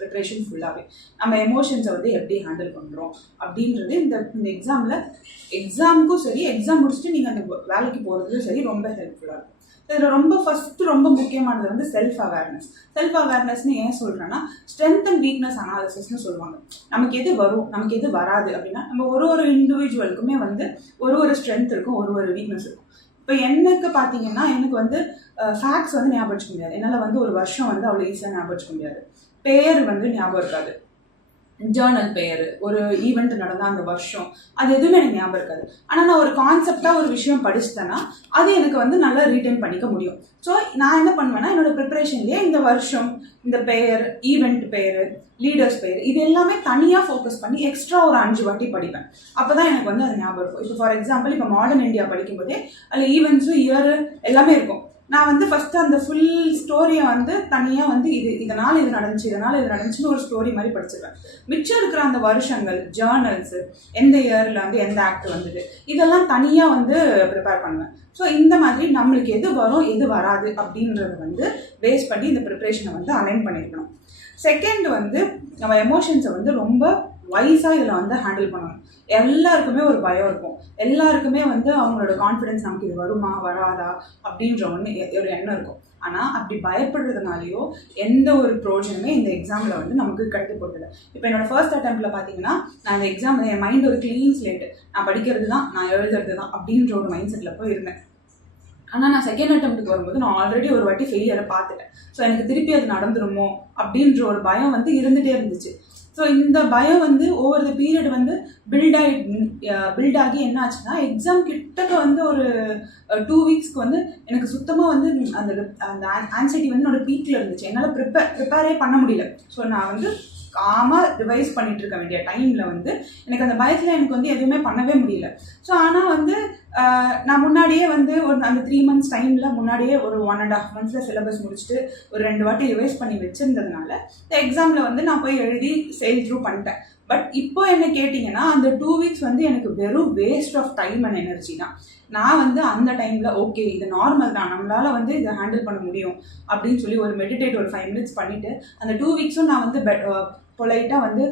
ப்ரிப்பரேஷன் ஃபுல்லாகவே. நம்ம எமோஷன்ஸை வந்து எப்படி ஹேண்டில் பண்ணுறோம் அப்படின்றது இந்த எக்ஸாமுக்கும் சரி, எக்ஸாம் முடிச்சுட்டு நீங்கள் அந்த வேலைக்கு போகிறதுக்கும் சரி ரொம்ப ஹெல்ப்ஃபுல்லாக இருக்கும். இதில் ரொம்ப முக்கியமானது வந்து செல்ஃப் அவேர்னஸ்னு ஏன் சொல்கிறேன்னா ஸ்ட்ரென்த் அண்ட் வீக்னஸ் அனாலிசிஸ்னு சொல்லுவாங்க. நமக்கு எது வரும், நமக்கு எது வராது அப்படின்னா நம்ம ஒரு இண்டிவிஜுவலுக்குமே வந்து ஒரு ஸ்ட்ரென்த் இருக்கும், ஒரு வீக்னஸ் இருக்கும். இப்போ எனக்கு பார்த்தீங்கன்னா எனக்கு வந்து ஃபேக்ட்ஸ் வந்து ஞாபகம் வச்சுக்க முடியாது. என்னால் வந்து ஒரு வருஷம் வந்து அவ்வளோ ஈஸியாக ஞாபகம் வச்சுக்க முடியாது. பேர் வந்து ஞாபகம் இருக்காது, ஜேர்னல் பேர், ஒரு ஈவெண்ட் நடந்தால் அந்த வருஷம், அது எதுவுமே எனக்கு ஞாபகம் இருக்காது. ஆனால் நான் ஒரு கான்செப்டாக ஒரு விஷயம் படிச்சுட்டேன்னா அது எனக்கு வந்து நல்லா ரீட்டைன் பண்ணிக்க முடியும். ஸோ நான் என்ன பண்ணுவேன்னா என்னோட ப்ரிப்பரேஷன்லேயே இந்த வருஷம், இந்த பெயர், ஈவெண்ட் பெயர், லீடர்ஸ் பெயர், இது எல்லாமே தனியாக ஃபோக்கஸ் பண்ணி எக்ஸ்ட்ரா ஒரு 5 வாட்டி படிப்பேன். அப்போ தான் எனக்கு வந்து அது ஞாபகம் இருக்கும். இப்போ ஃபார் எக்ஸாம்பிள் இப்போ மாடர்ன் இந்தியா படிக்கும்போதே அதில் ஈவெண்ட்ஸும் இயர் எல்லாமே இருக்கும். நான் வந்து ஃபஸ்ட்டு அந்த ஃபுல் ஸ்டோரியை வந்து தனியாக வந்து இதனால் இது நடந்துச்சுன்னு ஒரு ஸ்டோரி மாதிரி படிச்சிருவேன். மிச்சம் இருக்கிற அந்த வருஷங்கள், ஜேர்னல்ஸு, எந்த இயரில் வந்து எந்த ஆக்ட் வந்தது, இதெல்லாம் தனியாக வந்து ப்ரிப்பேர் பண்ணுவேன். ஸோ இந்த மாதிரி நம்மளுக்கு எது வரும் எது வராது அப்படின்றத வந்து பேஸ் பண்ணி இந்த ப்ரிப்ரேஷனை வந்து அலைன் பண்ணியிருக்கணும். செகண்ட் வந்து நம்ம எமோஷன்ஸை வந்து ரொம்ப வைஸாக இதில் வந்து ஹேண்டில் பண்ணணும். எல்லாருக்குமே ஒரு பயம் இருக்கும், எல்லாருக்குமே வந்து அவங்களோட கான்ஃபிடென்ஸ் நமக்கு இது வருமா வராதா அப்படின்ற ஒரு எண்ணம் இருக்கும். ஆனால் அப்படி பயப்படுறதுனாலையோ எந்த ஒரு ப்ரோஜனமே இந்த எக்ஸாமில் வந்து நமக்கு கிடைக்க போகிறதில்ல. இப்போ என்னோட ஃபர்ஸ்ட் அட்டெம்ப்டில் பார்த்தீங்கன்னா, நான் இந்த எக்ஸாம் என் மைண்ட் ஒரு க்ளீன் ஸ்லேட்டு, நான் படிக்கிறது தான், நான் எழுதுறது தான் அப்படின்ற ஒரு மைண்ட் செட்டில் போய் இருந்தேன். ஆனால் நான் செகண்ட் அட்டெம்ப்ட்டுக்கு வரும்போது நான் ஆல்ரெடி ஒரு வாட்டி ஃபெயிலியரை பார்த்துட்டேன். ஸோ எனக்கு திருப்பி அது நடந்துருமோ அப்படின்ற ஒரு பயம் வந்து இருந்துகிட்டே இருந்துச்சு. ஸோ இந்த பயம் வந்து ஓவர் த பீரியட் வந்து பில்ட் ஆகி என்ன ஆச்சுன்னா, எக்ஸாம் கிட்டக்க வந்து ஒரு 2 வீக்ஸ்க்கு வந்து எனக்கு சுத்தமாக வந்து அந்த ஆன்சைட்டி வந்து என்னோட பீக்கில் இருந்துச்சு. என்னால் ப்ரிப்பேரே பண்ண முடியல. ஸோ நான் வந்து காமாக ரிவைஸ் பண்ணிட்டு இருக்க வேண்டிய டைமில் வந்து எனக்கு அந்த பயத்தில் எனக்கு வந்து எதுவுமே பண்ணவே முடியல. ஸோ ஆனால் வந்து நான் முன்னாடியே வந்து அந்த 3 months டைமில் முன்னாடியே ஒரு 1.5 months சிலபஸ் முடிச்சுட்டு ஒரு 2 வாட்டி ரிவைஸ் பண்ணி வச்சுருந்ததுனால இந்த எக்ஸாமில் வந்து நான் போய் எழுதி சேல் த்ரூ பண்ணிட்டேன். பட் இப்போ என்ன கேட்டிங்கன்னா, அந்த 2 வீக்ஸ் வந்து எனக்கு வெறும் waste of time and energy தான். நான் வந்து அந்த டைமில் ஓகே இது நார்மல் தான், நம்மளால் வந்து இதை ஹேண்டில் பண்ண முடியும் அப்படின்னு சொல்லி ஒரு மெடிடேட் ஒரு 5 minutes பண்ணிவிட்டு அந்த 2 வீக்ஸும் நான் வந்து பொலைட்டாக வந்து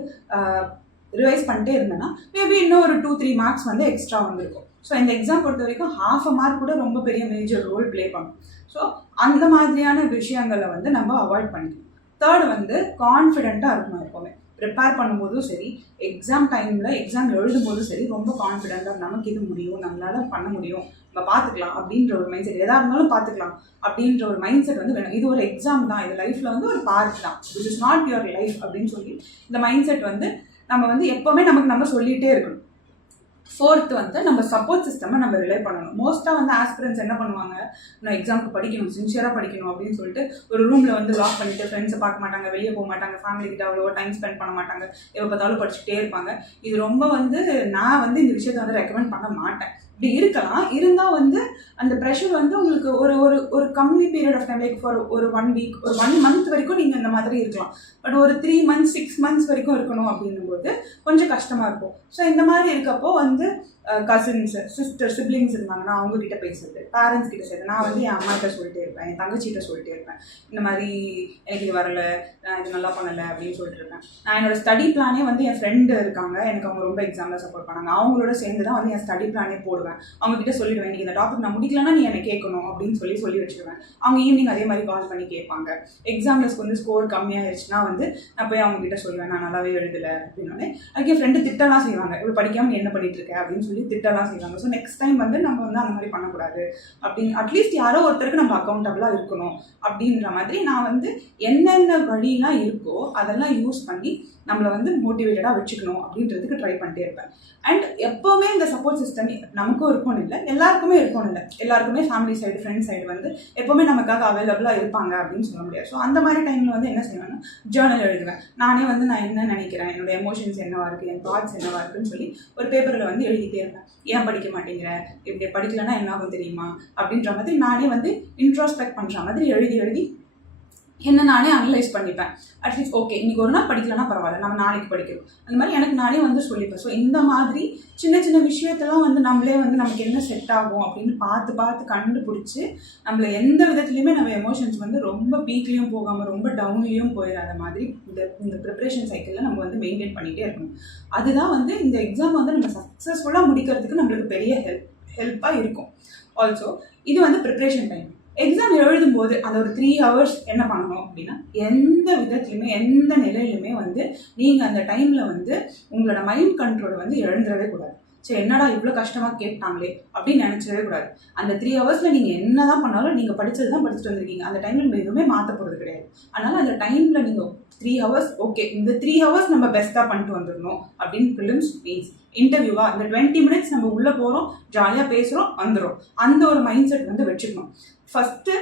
ரிவைஸ் பண்ணிட்டே இருந்தேன்னா மேபி இன்னும் ஒரு 2-3 மார்க்ஸ் வந்து எக்ஸ்ட்ரா வந்திருக்கும். ஸோ இந்த எக்ஸாம் பொறுத்த வரைக்கும் 1/2 மார்க் கூட ரொம்ப பெரிய மேஜர் ரோல் ப்ளே பண்ணும். ஸோ அந்த மாதிரியான விஷயங்களை வந்து நம்ம அவாய்ட் பண்ணிக்கணும். தேர்ட் வந்து கான்ஃபிடென்ட்டாக இருக்கணும். எப்போவுமே ப்ரிப்பேர் பண்ணும்போதும் சரி, எக்ஸாம் டைமில் எக்ஸாம் எழுதும் போதும் சரி, ரொம்ப கான்ஃபிடென்ட்டாக நமக்கு இது முடியும், நம்மளால் பண்ண முடியும், நம்ம பார்த்துக்கலாம் அப்படின்ற ஒரு மைண்ட் செட், எதாக இருந்தாலும் பார்த்துக்கலாம் அப்படின்ற ஒரு மைண்ட் செட் வந்து வேணும். இது ஒரு எக்ஸாம் தான், இது லைஃப்பில் வந்து ஒரு பார்ட் தான், which is not your life அப்படின்னு சொல்லி இந்த மைண்ட் செட் வந்து நம்ம வந்து எப்போவுமே நம்ம சொல்லிகிட்டே இருக்கணும். ஃபோர்த்து வந்து நம்ம சப்போர்ட் சிஸ்டமை நம்ம ரிலே பண்ணணும். மோஸ்ட்டாக வந்து ஆஸ்பிரன்ஸ் என்ன பண்ணுவாங்க, நான் எக்ஸாமுக்கு படிக்கணும், சின்சியராக படிக்கணும் அப்படின்னு சொல்லிட்டு ஒரு ரூமில் வந்து லாக் பண்ணிவிட்டு ஃப்ரெண்ட்ஸை பார்க்க மாட்டாங்க, வெளியே போக மாட்டாங்க, ஃபேமிலிக்கிட்ட அவ்வளோ டைம் ஸ்பெண்ட் பண்ண மாட்டாங்க, எப்போ பார்த்தாலும் படிச்சுட்டே இருப்பாங்க. இது ரொம்ப வந்து நான் வந்து இந்த விஷயத்தை வந்து ரெக்கமெண்ட் பண்ண மாட்டேன். இப்படி இருக்கலாம், இருந்தால் வந்து அந்த ப்ரெஷர் வந்து உங்களுக்கு ஒரு ஒரு ஒரு கம்மி period of time, like for ஒரு 1 வீக் ஒரு 1 month வரைக்கும் நீங்கள் இந்த மாதிரி இருக்கலாம். பட் ஒரு 3 months 6 months வரைக்கும் இருக்கணும் அப்படின்னும்போது கொஞ்சம் கஷ்டமாக இருக்கும். ஸோ இந்த மாதிரி இருக்கப்போ வந்து கசின்ஸ், சிஸ்டர், சிப்ளிங்ஸ் இருந்தாங்கன்னா அவங்ககிட்ட பேசுறது, பேரண்ட்ஸ் கிட்ட சேர்த்து நான் வந்து என் அம்மா கிட்ட சொல்லிட்டே இருப்பேன், என் தங்கச்சிகிட்ட சொல்லிட்டே இருப்பேன், இந்த மாதிரி எனக்கு இது வரலை, நான் இது நல்லா பண்ணலை அப்படின்னு சொல்லிட்டு இருப்பேன். நான் என்னோட ஸ்டடி பிளானே வந்து என் ஃப்ரெண்டு இருக்காங்க, எனக்கு அவங்க ரொம்ப எக்ஸாமில் சப்போர்ட் பண்ணாங்க, அவங்களோட சேர்ந்து தான் வந்து என் ஸ்டடி பிளானே போடுவேன். அவங்க கிட்ட சொல்லிடுவேன், இன்னைக்கு இந்த டாபிக் நான் முடிக்கலன்னா நீ என்னை கேட்கணும் அப்படின்னு சொல்லி வச்சுருவேன். அவங்க ஈவினிங் அதே மாதிரி கால் பண்ணி கேட்பாங்க. எக்ஸாமில் வந்து ஸ்கோர் கம்மியாகிடுச்சுன்னா வந்து நான் போய் அவங்க கிட்ட சொல்லுவேன், நான் நல்லாவே எழுதலை அப்படின்னோடனே அதுக்கு என் ஃப்ரெண்டு திட்டலாம் செய்வாங்க, இவ்வளோ படிக்காமல் என்ன பண்ணிட்டு இருக்க அப்படின்னு சொல்லி திட்டலாம் செய்வாங்க. ஸோ நெக்ஸ்ட் டைம் வந்து நம்ம வந்து அந்த மாதிரி பண்ணக்கூடாது அப்படின்னு, அட்லீஸ்ட் யாரோ ஒருத்தருக்கு நம்ம அக்கௌண்டபிளாக இருக்கணும் அப்படின்ற மாதிரி நான் வந்து என்னென்ன வழியெலாம் இருக்கோ அதெல்லாம் யூஸ் பண்ணி நம்மளை வந்து மோட்டிவேட்டடாக வச்சுக்கணும் அப்படின்றதுக்கு ட்ரை பண்ணிட்டே இருப்பேன். அண்ட் எப்போவுமே இந்த சப்போர்ட் சிஸ்டம் நமக்கும் இருக்கணும் இல்லை, எல்லாருக்குமே இருக்கணும் இல்லை, எல்லாருக்குமே ஃபேமிலி சைடு, ஃப்ரெண்ட்ஸ் சைடு வந்து எப்போவுமே நமக்காக அவைலபிளாக இருப்பாங்க அப்படின்னு சொல்ல முடியாது. ஸோ அந்த மாதிரி டைமில் வந்து என்ன செய்வேன்னா, ஜேர்னல் எழுதுவேன். நானே வந்து நான் என்ன நினைக்கிறேன், என்னோட எமோஷன்ஸ் என்னவா இருக்குது, என் தாட்ஸ் என்னவா இருக்குன்னு சொல்லி ஒரு பேப்பரில் வந்து எழுதிட்டே இருப்பேன். ஏன் படிக்க மாட்டேங்கிற, இப்படி படிக்கலன்னா என்ன ஆகும் தெரியுமா அப்படின்ற மாதிரி நானே வந்து இன்ட்ரோஸ்பெக்ட் பண்ணுற மாதிரி எழுதி என்ன நானே அனலைஸ் பண்ணிப்பேன். அட்லீஸ்ட் ஓகே இன்னைக்கு ஒரு நாள் படிக்கலன்னா பரவாயில்ல, நம்ம நாளைக்கு படிக்கணும், அந்த மாதிரி எனக்கு நானே வந்து சொல்லிப்பேன். ஸோ இந்த மாதிரி சின்ன சின்ன விஷயத்தெல்லாம் வந்து நம்மளே வந்து நமக்கு என்ன செட் ஆகும் அப்படின்னு பார்த்து கண்டுபிடிச்சி நம்மளை எந்த விதத்துலையுமே நம்ம எமோஷன்ஸ் வந்து ரொம்ப பீக்லேயும் போகாமல் ரொம்ப டவுன்லேயும் போயிடாத மாதிரி இந்த ப்ரிப்ரேஷன் சைக்கிளில் நம்ம வந்து மெயின்டைன் பண்ணிகிட்டே இருக்கணும். அதுதான் வந்து இந்த எக்ஸாம் வந்து நம்ம சக்ஸஸ்ஃபுல்லாக முடிக்கிறதுக்கு நம்மளுக்கு பெரிய ஹெல்ப்பாக இருக்கும். ஆல்சோ இது வந்து ப்ரிப்ரேஷன் டைம். எக்ஸாம் எழுதும்போது அந்த ஒரு 3 hours என்ன பண்ணணும் அப்படின்னா, எந்த விதத்துலையுமே எந்த நிலையிலுமே வந்து நீங்கள் அந்த டைமில் வந்து உங்களோட மைண்ட் கண்ட்ரோலை வந்து இழந்துடவே கூடாது. சரி என்னடா இவ்வளோ கஷ்டமாக கேட்டாங்களே அப்படின்னு நினச்சிடவே கூடாது. அந்த 3 hours நீங்கள் என்ன தான் பண்ணாலும் நீங்கள் படித்தது தான் படிச்சுட்டு வந்திருக்கீங்க. அந்த டைமில் நம்ம எதுவுமே மாற்ற போகிறது கிடையாது. அதனால் அந்த டைமில் நீங்கள் 3 hours ஓகே இந்த 3 hours நம்ம பெஸ்ட்டாக பண்ணிட்டு வந்துடணும் அப்படின்னு ப்ரிலிம்ஸ் மீன்ஸ் இன்டர்வியூவா இந்த 20 minutes நம்ம உள்ளே போகிறோம், ஜாலியாக பேசுகிறோம், வந்துடும், அந்த ஒரு மைண்ட் செட் வந்து வச்சுக்கணும். ஃபஸ்ட்டு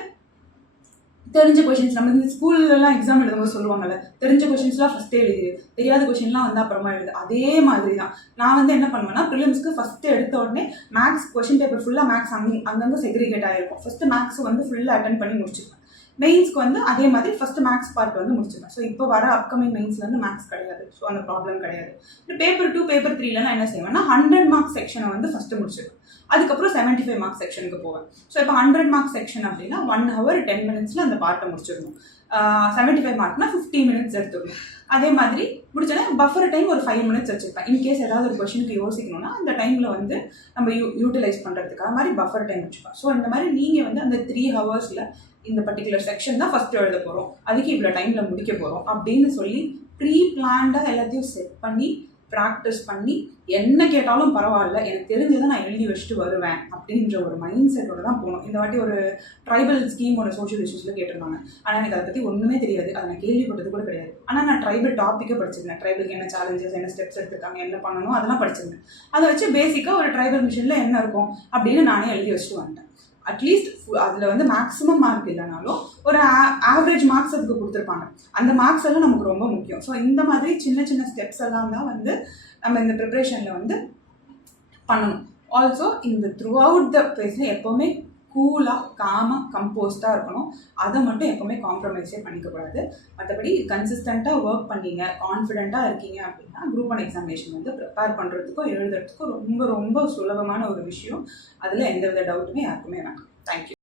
தெரிஞ்ச கொஷின்ஸ், நம்ம இந்த ஸ்கூல்லலாம் எக்ஸாம் எழுதும்போது சொல்லுவாங்கல்ல, தெரிஞ்ச கொஷின்ஸ்லாம் ஃபஸ்ட்டே எழுது, தெரியாத கொஷின்லாம் வந்து அப்புறமா எழுது. அதே மாதிரி தான் நான் வந்து என்ன பண்ணுவேன்னா, ப்ரிலிம்ஸ்க்கு ஃபஸ்ட்டு எடுத்த உடனே மேக்ஸ் கொஷின் பேப்பர் ஃபுல்லாக மேக்ஸ் அங்கங்கே செக்ரிகேட் ஆகிருக்கும். ஃபஸ்ட்டு மேக்ஸ் வந்து ஃபுல்லாக அட்டன் பண்ணி முடிச்சுப்பேன். மெயின்ஸ்க்கு வந்து அதே மாதிரி ஃபஸ்ட்டு மேக்ஸ் பார்ட் வந்து முடிச்சுப்பேன். ஸோ இப்போ வர அப்கமிங் மெயின்ஸில் வந்து மேக்ஸ் கிடையாது, ஸோ அந்த ப்ராப்ளம் கிடையாது. பேப்பர் 2 பேப்பர் 3ல நான் என்ன செய்வேன்னா 100 marks செக்ஷனை வந்து ஃபஸ்ட்டு முடிச்சிடுவேன். அதுக்கப்புறம் 75 marks செக்ஷனுக்கு போவேன். ஸோ இப்போ 100 marks செக்ஷன் அப்படின்னா 1 hour 10 minutesல அந்த பார்ட்டை முடிச்சிடணும். 75 மார்க்னா 50 மினிட்ஸ் எடுத்துக்கணும். அதே மாதிரி முடிச்சோன்னா பஃபர் டைம் ஒரு 5 மினிட்ஸ் வச்சுருப்பேன். இன்கேஸ் ஏதாவது ஒரு கொஷனுக்கு யோசிக்கணும்னா அந்த டைமில் வந்து நம்ம யூட்டிலைஸ் பண்ணுறதுக்காக மாதிரி பஃபர் டைம் வச்சுப்போம். ஸோ இந்த மாதிரி நீங்கள் வந்து அந்த 3 ஹவர்ஸில் இந்த பர்டிகுலர் செக்ஷன் தான் ஃபஸ்ட்டு எழுத போகிறோம், அதுக்கு இவ்வளோ டைமில் முடிக்க போகிறோம் அப்படின்னு சொல்லி ப்ரீ பிளான்டாக எல்லாத்தையும் செட் பண்ணி ப்ராக்டிஸ் பண்ணி என்ன கேட்டாலும் பரவாயில்ல, எனக்கு தெரிஞ்சதை நான் எழுதி வச்சுட்டு வருவேன் அப்படின்ற ஒரு மைண்ட் செட்டோட தான் போகணும். இந்த வாட்டி ஒரு ட்ரைபல் ஸ்கீமோட சோஷியல் இஷ்யூஸில் கேட்டிருந்தாங்க. ஆனால் எனக்கு அதை பற்றி ஒன்றுமே தெரியாது, அதை நான் கேள்விப்பட்டது கூட கிடையாது. ஆனால் நான் ட்ரைபல் டாப்பிக்கை படிச்சிருந்தேன். ட்ரைபலுக்கு என்ன சேலஞ்சஸ், என்ன ஸ்டெப்ஸ் எடுத்துருக்காங்க, என்ன பண்ணணும் அதெல்லாம் படிச்சிருந்தேன். அதை வச்சு பேசிக்காக ஒரு ட்ரைபல் மிஷனில் என்ன இருக்கும் அப்படின்னு நானே எழுதி வச்சுட்டு வந்துட்டேன். அட்லீஸ்ட் அதில் வந்து மேக்ஸிமம் மார்க் இல்லைனாலும் ஒரு ஆவரேஜ் மார்க்ஸ் அதுக்கு கொடுத்துருப்பாங்க. அந்த மார்க்ஸ் எல்லாம் நமக்கு ரொம்ப முக்கியம். ஸோ இந்த மாதிரி சின்ன சின்ன ஸ்டெப்ஸ் எல்லாம் தான் வந்து நம்ம இந்த ப்ரிப்ரேஷனில் வந்து பண்ணணும். ஆல்சோ இந்த த்ரூ அவுட் த பேஸில் எப்போவுமே கூலாக காமாக கம்போஸ்டாக இருக்கணும். அதை மட்டும் எப்போவுமே காம்ப்ரமைஸே பண்ணிக்கக்கூடாது. மற்றபடி கன்சிஸ்டண்ட்டாக ஒர்க் பண்ணீங்க, கான்ஃபிடென்ட்டாக இருக்கீங்க அப்படின்னா குரூப் 1 எக்ஸாமினேஷன் வந்து ப்ரிப்பேர் பண்ணுறதுக்கும் எழுதுறதுக்கும் ரொம்ப ரொம்ப சுலபமான ஒரு விஷயம். அதில் எந்தவித டவுட்டுமே யாருக்குமே வேணாம். தேங்க்யூ.